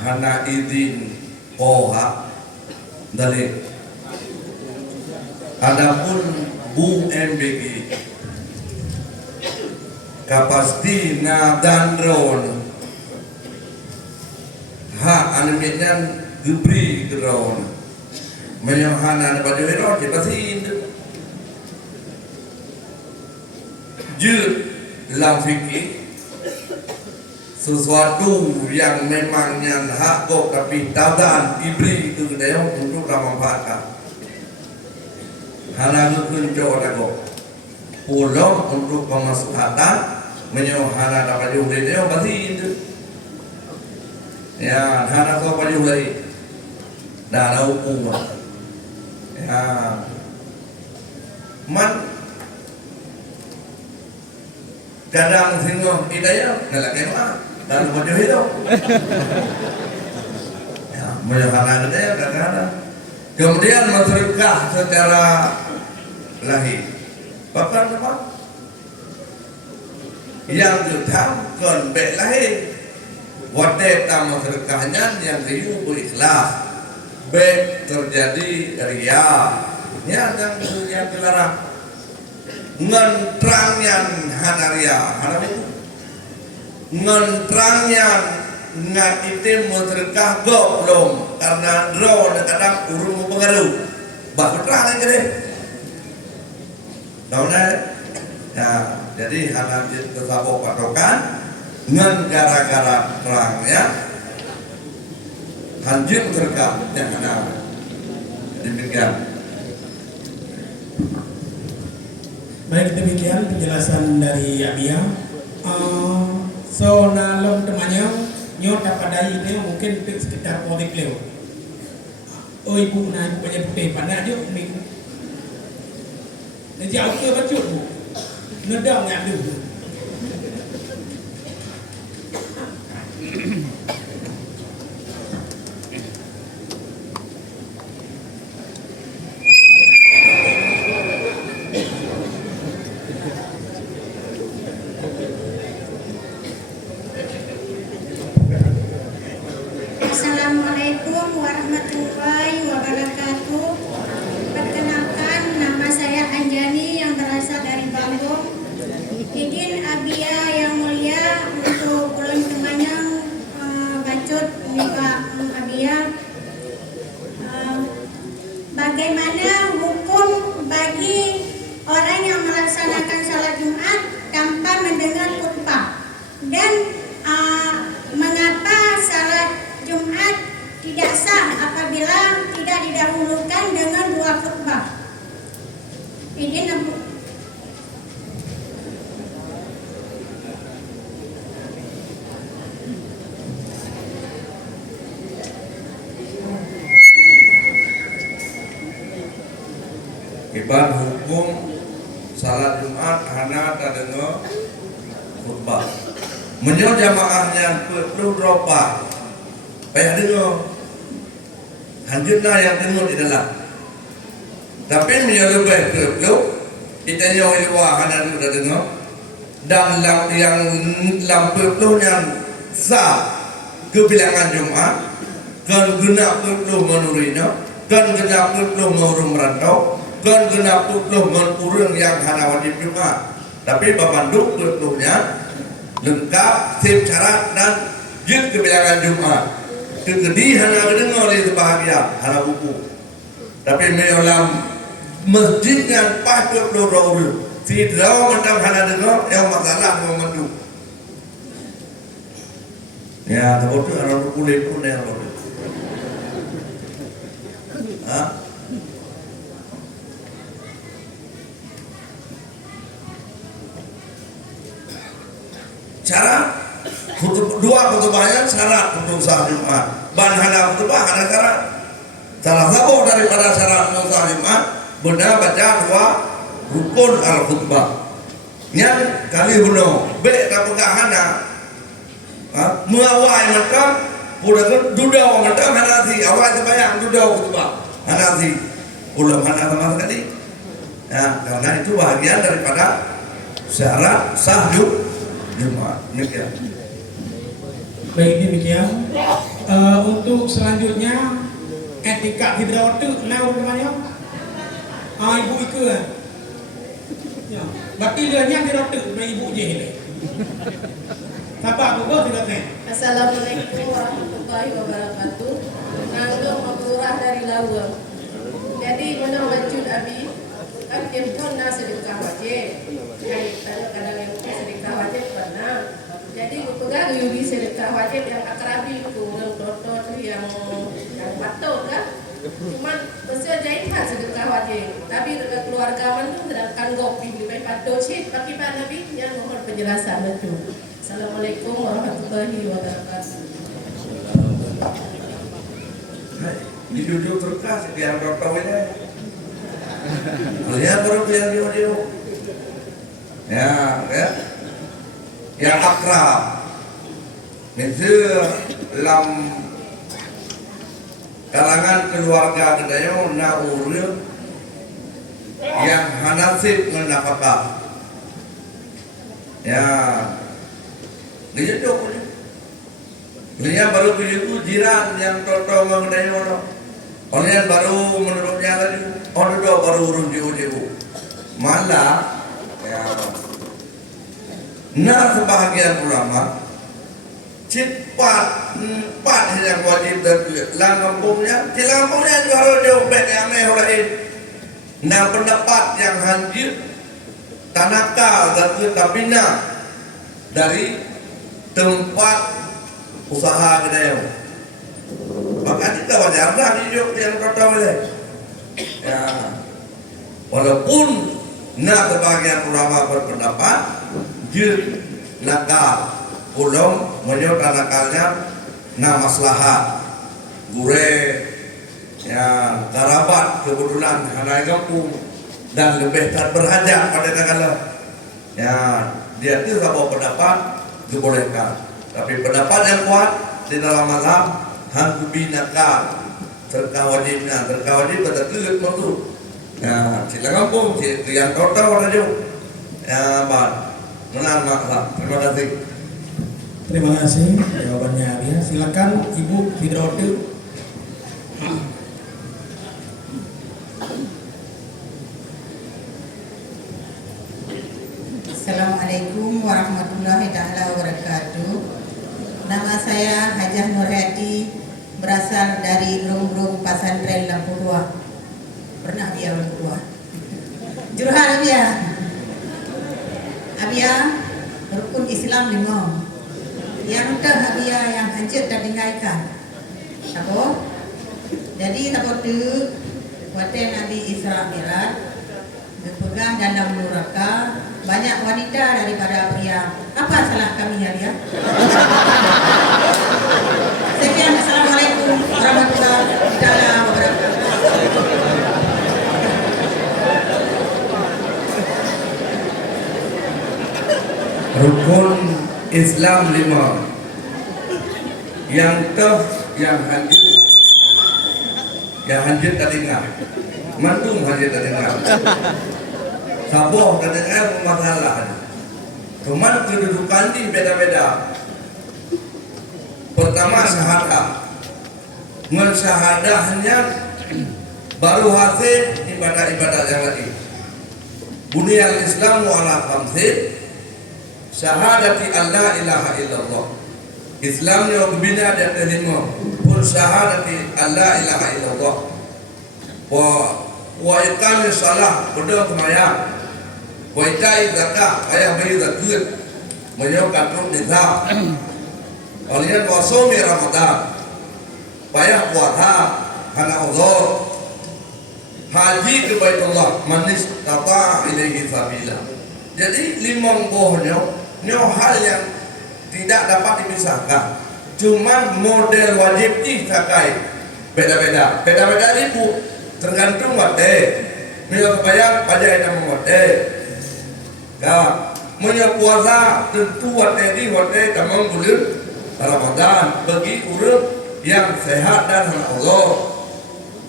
hana izin poha dari. Adapun Bu MBG kapasti na dandron hak animenya gebri geron menyohana pada hero kita sih jud lam fikir sesuatu yang memangnya hak kok tapi tadan ibri itu dia untuk memanfaatkan hana nukun jawab kok pulang untuk pemaslahatan menyohana dapat jumlah dia pasti itu ya hana kau pada jumlah dah hukum ya man kadang singo idaya ngelak emak dan maju hidup ya menyohana idaya kadang-kadang kemudian menserikah secara lahir bahkan apa yang ditamkan baik lahir wadah tamu serkahnya yang diu ikhlas baik terjadi ria ya dan yang dilarang ngentrangnya hanaria hanam itu ngentrangnya ngat itu menserkah goblom karena draw kadang urung pengaruh bah terang lagi deh nah jadi hana itu sabok patokan ngan gara-gara terangnya hancur terkam yang mana demikian. Baik, demikian penjelasan dari Abia. So nalom temannya nyot pada ini mungkin sekitar politik leo. Oh ibu na ibu banyak putih pandai aja minggu. Nanti aku baca bu, nedang yang dulu. Assalamualaikum warahmatullahi wabarakatuh. Perkenalkan, nama saya Anjani yang berasal dari Bandung. Izin Abia yang mulia untuk ulun temannya bacot Pak Abia. Bagaimana hukum bagi orang yang melaksanakan salat Jumat tanpa dengan khutbah. Dan mengapa salat Jumat tidak sah apabila tidak didahulukan dengan 2 khutbah? Ini Iban hukum salat Jumat hana tadengo khutbah. Menyo jamaahnya perlu ropa. Payah dengo. Hanjurna yang dengo di dalam. Tapi menyo lebih perlu kita nyo ilwa hana dengo. Dan yang perlu yang sah kebilangan Jumat kan guna perlu menurino, kan guna perlu mengurung merantau, kan guna perlu mengurung yang hana wajib Jumat. Tapi babanduk perlunya lengkap, sip syarat dan jid kebilangan Jumat. Kegedi hana kedengar oleh sebahagia hana buku. Tapi meolam masjid yang patut perlu si draw macam hana dengar yang masalah mau mandu. Ya, tapi tu orang kulit pun yang lalu. Cara dua khutbahnya syarat untuk sah Jumat. Banhana khutbah ada syarat. Salah satu daripada syarat untuk sah Jumat benar baca 2 rukun al khutbah. Yang kali bunuh be tak pegahana. Muawai macam udah dudau macam hanasi awal sebayang dudau khutbah hanasi ulam hana sama sekali. Ya, karena itu bahagian daripada syarat sah Jumat. Demikian. Baik, demikian. Untuk selanjutnya etika hidrawatu nah namanya. Ibu Ika. Ya, berarti dia hidrawatu dengan ibu je ini. Sabar dulu tidak teh. Assalamualaikum warahmatullahi wabarakatuh. Nanggung mengurah dari Lawang. Jadi menurut wajud Abi kan timpun sedekah wajib. Kadang-kadang yang sedekah wajib pernah. Jadi pegang yudi sedekah wajib yang akrabi itu yang toto yang patut kan. Cuman besar jahitan sedekah wajib. Tapi keluarga man tu sedangkan gopi lebih patut sih. Bagi Pak Nabi yang mohon penjelasan betul. Assalamualaikum warahmatullahi wabarakatuh. Di duduk terkas di antara kawannya. Lihat baru lihat dia. Ya, ya. Yang akrab. Itu dalam kalangan keluarga kedayo nauril yang hanasib menafkah. Ya. Dia dok. Dia baru begitu jiran yang toto mengenai orang. Orang yang baru menurutnya tadi, orang itu baru urun jiu. Malah, ya, nah sebahagian ulama cepat yang wajib dan langkampungnya juga harus jauh baiknya meholain. Nah pendapat yang hancur tanakal dan tabina dari tempat usaha kita. Maka kita wajarlah hidup yang kata oleh. Ya, walaupun sebagian ulama berpendapat jil nakal, ulum menyebut nakalnya maslahat, gure, ya kerabat kebetulan anak kampung dan lebih tak berhajat pada nakal. Ya, dia itu sebuah pendapat dibolehkan. Tapi pendapat yang kuat di dalam mazhab hankubi nakal terkawajibnya pada tujuh waktu. Ya, sila kampung, yang total ada jauh. Ya, bang, menang masalah. Terima kasih. Terima kasih jawabannya Abia. Silakan Ibu Hidrawati. Assalamualaikum warahmatullahi taala wabarakatuh. Nama saya Hajah Nurhati, berasal dari Rung Pesantren Lampu Tua. Pernah dia Lampu Tua. Juruhan Abia. Islam 5. Yang teh Abia yang hancur dan tinggalkan. Tako. Jadi tako tu waktu Nabi Isra Mi'raj berpegang dalam neraka banyak wanita daripada pria. Apa salah kami ya dia? Sekian, assalamualaikum warahmatullahi wabarakatuh. Rukun Islam 5 yang hancur terdengar, mandung hancur terdengar, saboh terdengar masalah. Cuman kedudukan ini beda-beda. Pertama syahadah, mensyahadahnya baru hasil ibadah-ibadah yang lain. Buniyal Islamu ala khamsin, syahadati Allah ilaha illallah. Islamnya berbina di atas 5. Pun syahadati Allah ilaha illallah. Wa iqamis salah, benda kemayang. Wa itai zakat, ayah bagi zakat. Menyokap ruk nizam. Kemudian wa sumi Ramadan. Payah puasa hana uzur. Haji ke Baitullah, man istata ilaihi sabila. Jadi 5 bohnya hal yang tidak dapat dipisahkan. Cuma model wajib ni sakai beda-beda. Beda-beda ribu tergantung wate. Mila kebayang pajak yang mewate. Ya, punya puasa tentu wate di wate tamang bulan Ramadan bagi urut yang sehat dan Allah.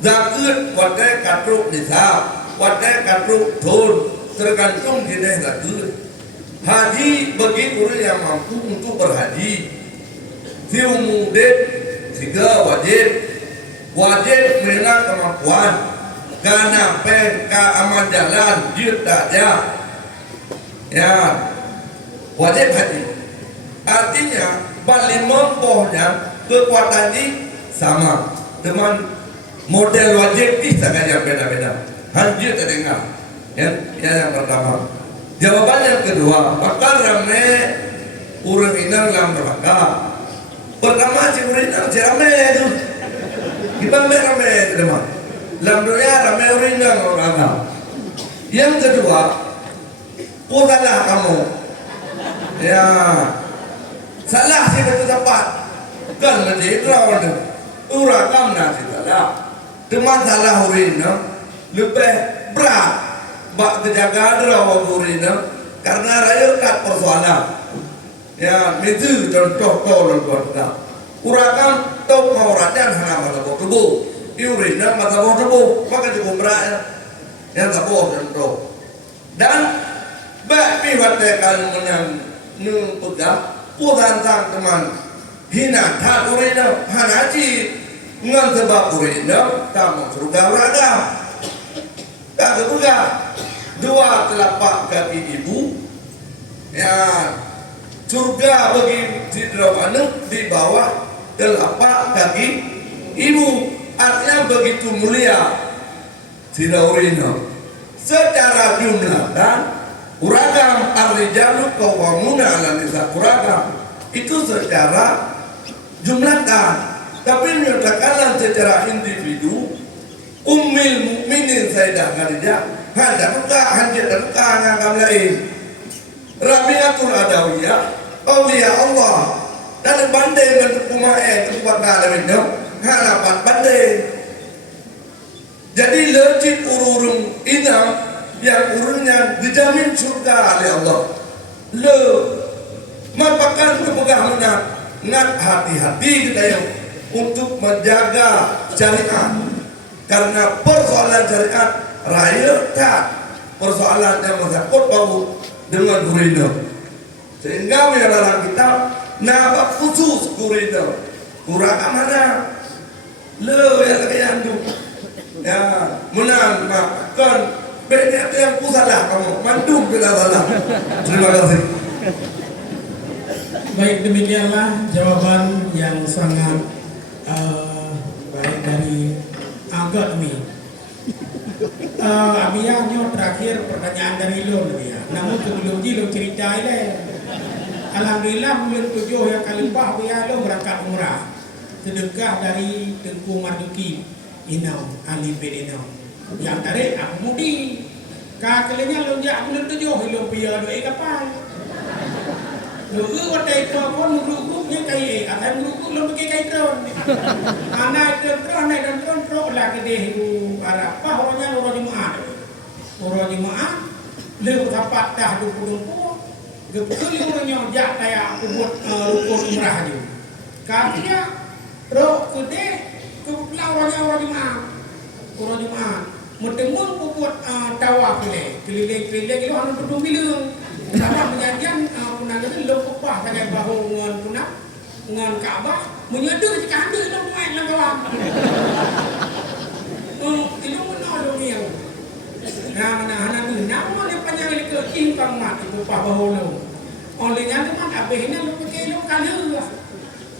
Zakat wate katruk nisab, wate katruk tun, tergantung jenis zakat. Haji bagi orang yang mampu untuk berhaji. Tiumudet 3 wajib. Wajib mengenal kemampuan. Karena ke amal jalan dia tak ada. Ya, wajib haji. Artinya balik mempohnya kekuatan ini sama. Teman model wajib ini saja beda-beda. Haji terdengar. Yang pertama. Jawaban yang kedua, bakal ramai urang inang lam neraka. Pertama si urang inang si ramai itu, kita ramai itu demam. Lam dunia ramai urang inang neraka. Yang kedua, salah kamu. Ya, salah si betul tepat. Kan menjadi lawan itu. Urang kamu nasi salah. Teman salah urang inang lebih berat. Bak terjaga derawa gurina karena raya kat persoalan. Ya, itu contoh tolong buatlah. Urakan tau mauratan hana mata tubuh. Iurina mata tubuh maka cukup berat. Yang tak boleh contoh. Dan bak piwate kalau menyang pegang putan sang teman hina tak urina hanaji ngan sebab urina tak surga uragam. Tak juga 2 telapak kaki ibu, ya surga bagi sidra manuk di bawah telapak kaki ibu. Artinya begitu mulia sidra urina. Secara jumlah dan uragam ar-rijalu qawwamuna 'ala nisa uragam itu secara jumlah dan tapi menyatakan secara individu. Ummul mukminin Sayyidah Khadijah hendak buka hanjat buka ngagam lain. Rabiatul Adawiyah awliya Allah dan bandai bentuk kumae tempat dalam itu harapan bandai. Jadi legit urung inam yang urungnya dijamin surga oleh Allah. Le merupakan kepegangan ngat hati-hati kita yang untuk menjaga syariat. Karena persoalan syariat raya tak persoalan yang masakut bau dengan gurina. Sehingga dalam kitab nampak khusus gurina. Kurang mana? Le yang kaya tu. Ya, menang makan. Banyak yang ku salah kamu. Mandum bila salah. Terima kasih. Baik, demikianlah jawaban yang sangat baik dari Anggot mi. Abia nyo terakhir pertanyaan dari lo Abia. Namun sebelum lo cerita ile. Alhamdulillah bulan 7 yang kali bah biar lo berangkat umrah. Sedekah dari Tengku Marzuki Inau Ali bin Inau. Yang tarik aku mudi. Kakilnya lo jak bulan 7 lo biar doa kapal. Lo wadai pun grup-grupnya kai akan grup lo pakai kai drone. Anak drone lah ke deh Arab. Apa orangnya orang Jumaat. Orang Jumaat le dapat dah 20 Gepul orangnya jak kayak aku buat rukun umrah aja. Katanya roh kede ke orangnya orang Jumaat. Mutemun aku buat tawaf keliling-keliling itu anu duduk bilang. Sama penyajian punang itu lo kopah kayak bahu ngon punang ngon Ka'bah menyadu si kande lo main lah kawan. Itu menolong yang. Nah, anak tu nama dia panjang le ke kimpang mat itu pa baholo. Olehnya tu man abehnya lu pakai lu kalu lah.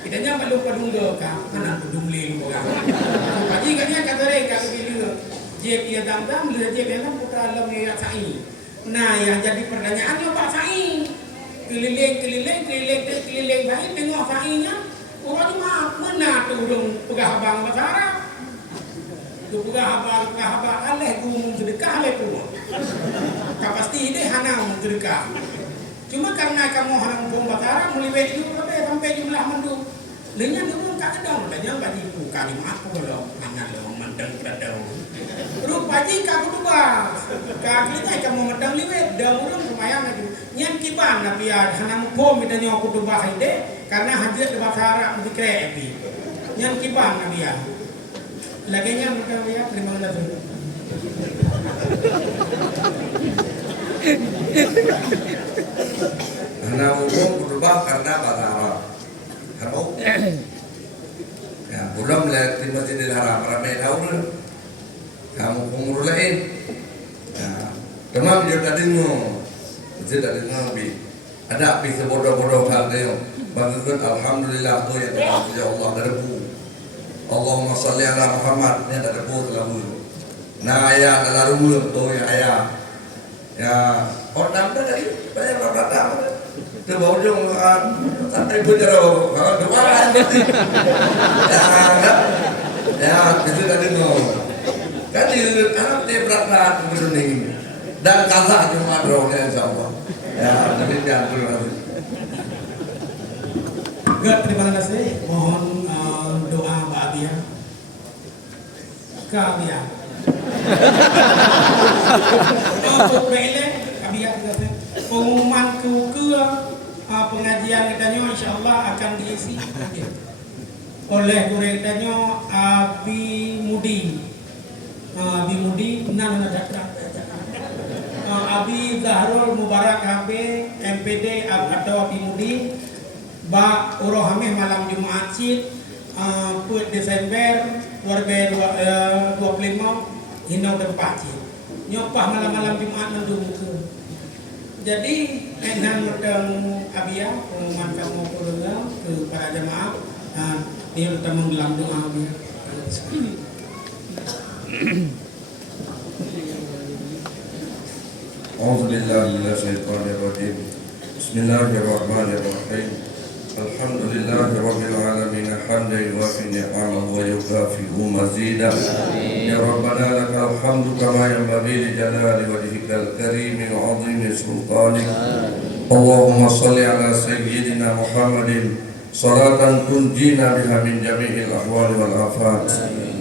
Kitanya perlu padungga ka, anak dudung lelu ka. Paji katanya kata mereka bila jeb dia dam-dam le jeb yang putra lam ya sai. Nah, yang jadi pertanyaan yo Pak Sai. Keliling baik tengok sainya. Orang mah mana tu urang pegah abang Batara. Tu pegah abang aleh gumung sedekah aleh tu. Pasti ini hanam sedekah. Cuma karena kamu hanam gumung Batara mulai itu sampai jumlah mandu. Lenya dulu tak ada, lenya bagi buka di mak kalau mana lo mandang kada. Rupaji kamu dua. Kaklinya kamu mandang liwet, dah urang lumayan aja. Nyan kiban nabi hanam pom mitanya aku tu bahai deh karena hadir di Batara di kreapi. Nyan kiban nabi ya. Laginya mereka ya terima kasih. Anak umum berubah karena Batara. Kamu? Ya, belum melihat di Masjidil Haram ramai tahu kamu umur lain. Nah, demam dia tadi ngoh, masjid tadi Nabi. Ada api sebodoh-bodoh hal dia. Bagaimana alhamdulillah tu ya Allah darbu. Allahumma salli ala Muhammad ni ada darbu selalu. Nah ayat ada darbu tu ya ayat. Ya, orang dah dari banyak orang datang. Tu bau jong santai berjero, doa nanti. Ya, itu tadi ngoh. Kan di anak dia berat berunding dan kalah cuma drone insyaallah. Ya, demikian terima kasih. Terima kasih. Mohon doa Mbak Abia. Kami ya. Untuk bele Abia kita pengumuman ke pengajian kitanya insyaallah akan diisi oleh guru kitanya Abi Mudi. Abi Mudi nana Abi Zahrul Mubarak HB MPD atau Abi Mudi ba urohame malam Jumat Cid 4 Desember 2025 hinau tempat Cid nyopah malam-malam Jumat mendung ke. Jadi enan merdeng Abia pengumuman kamu ke para jemaah dia kita menggelam doa Abia. أعوذ بالله من الشيطان الرجيم بسم الله الرحمن الرحيم الحمد لله رب العالمين حمدا يوافي نعمه ويكافئ مزيدا يا ربنا لك الحمد كما ينبغي لجلال وجهك الكريم وعظيم سلطانك اللهم صل على سيدنا محمد صلاة تنجينا بها من جميع الأحوال والآفات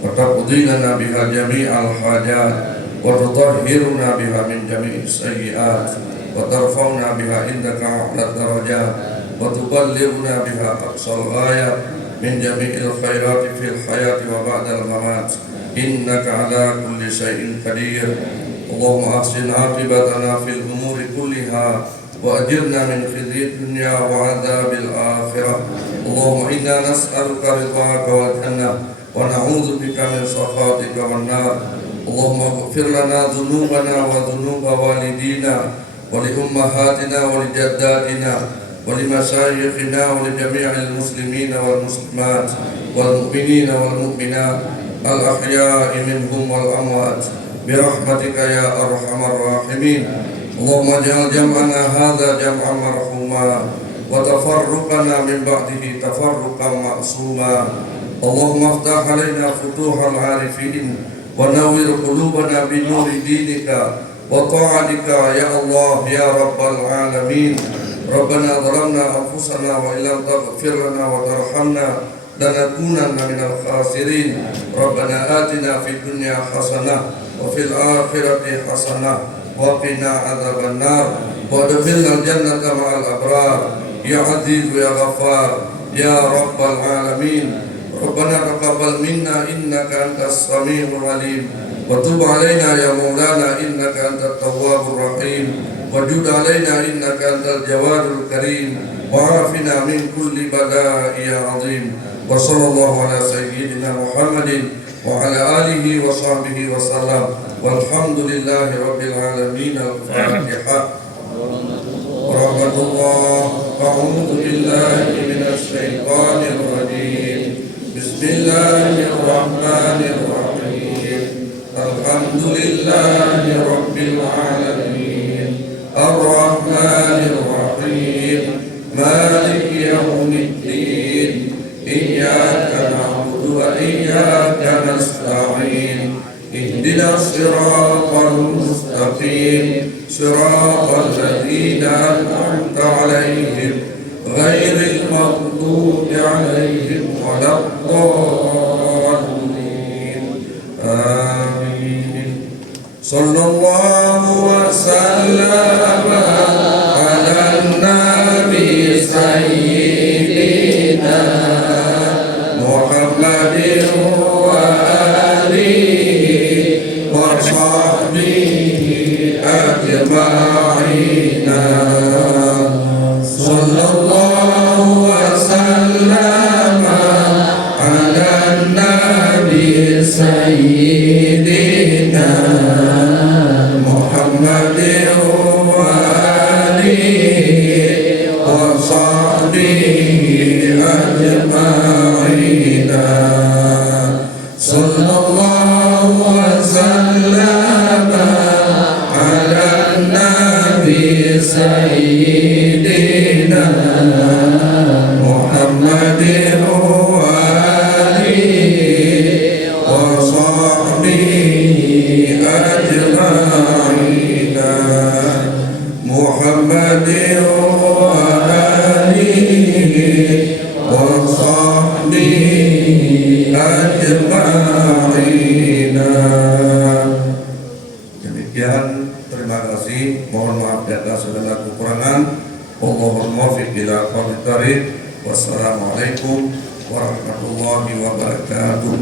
وتقضي لنا بها جميع الحاجات وتطهرنا بها من جميع السيئات وترفعنا بها عندك أعلى الدرجات وتبلغنا بها أقصى الغاية من جميع الخيرات في الحياة وبعد الممات إنك على كل شيء قدير اللهم أحسن عاقبتنا في الأمور كلها وأجرنا من خزي الدنيا وعذاب الآخرة اللهم إنا نسألك رضاك والجنة ونعوذ بك من سخطك والنار اللهم اغفر لنا ذنوبنا وذنوب والدينا ولأمهاتنا ولجداتنا ولمشايخنا ولجميع المسلمين والمسلمات والمؤمنين والمؤمنات الأحياء منهم والأموات برحمتك يا أرحم الراحمين اللهم اجعل جمعنا هذا جمعا مرحوما وتفرقنا من بعده تفرقا معصوما اللهم افتح علينا فتوح العارفين ونور قلوبنا بنور دينك وطاعتك يا الله يا رب العالمين ربنا ظلمنا أنفسنا وإن لم تغفر لنا وترحمنا لنكونن من الخاسرين ربنا آتنا في الدنيا حسنة وفي الآخرة حسنة وقنا عذاب النار وادخلنا الجنة مع الأبرار يا عزيز يا غفار يا رب العالمين ربنا تقبل منا إنك أنت السميع العليم وتب علينا يا مولانا إنك أنت التواب الرحيم وجد علينا إنك أنت الجواد الكريم وعافنا من كل بلاء يا عظيم وصلى الله على سيدنا محمد وعلى آله وصحبه وسلم والحمد لله رب العالمين الفاتحة ورحمة الله أعوذ بالله من الشيطان الرجيم بسم الله الرحمن الرحيم الحمد لله رب العالمين الرحمن الرحيم مالك يوم الدين إياك نعبد وإياك نستعين اهدنا الصراط المستقيم صراط الذين أنعمت عليهم غير المغضوب عليهم ولا الضالين آمين صلى الله وسلم على النبي سيدنا محمد وصحبه أجمعين صلى الله وسلم على النبي سيدنا محمد وآله وصحبه أجمعين صلى الله وسلم على النبي سيدنا محمد وآله وصحبه أجمعين محمد وآله وصحبه أجمعين. Demikian, terima kasih. Mohon maaf di atas segala kekurangan. Allahumma muwaffiq ila aqwamit thariq. Wassalamualaikum warahmatullahi wabarakatuh.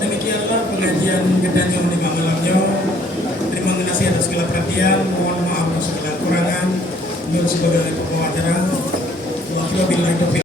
Demikianlah pengajian kita yang menikah malamnya. Terima kasih atas segala perhatian. Mohon maaf atas segala kekurangan. Beliau sebagai pembawa acara. Wabillahi taufiq.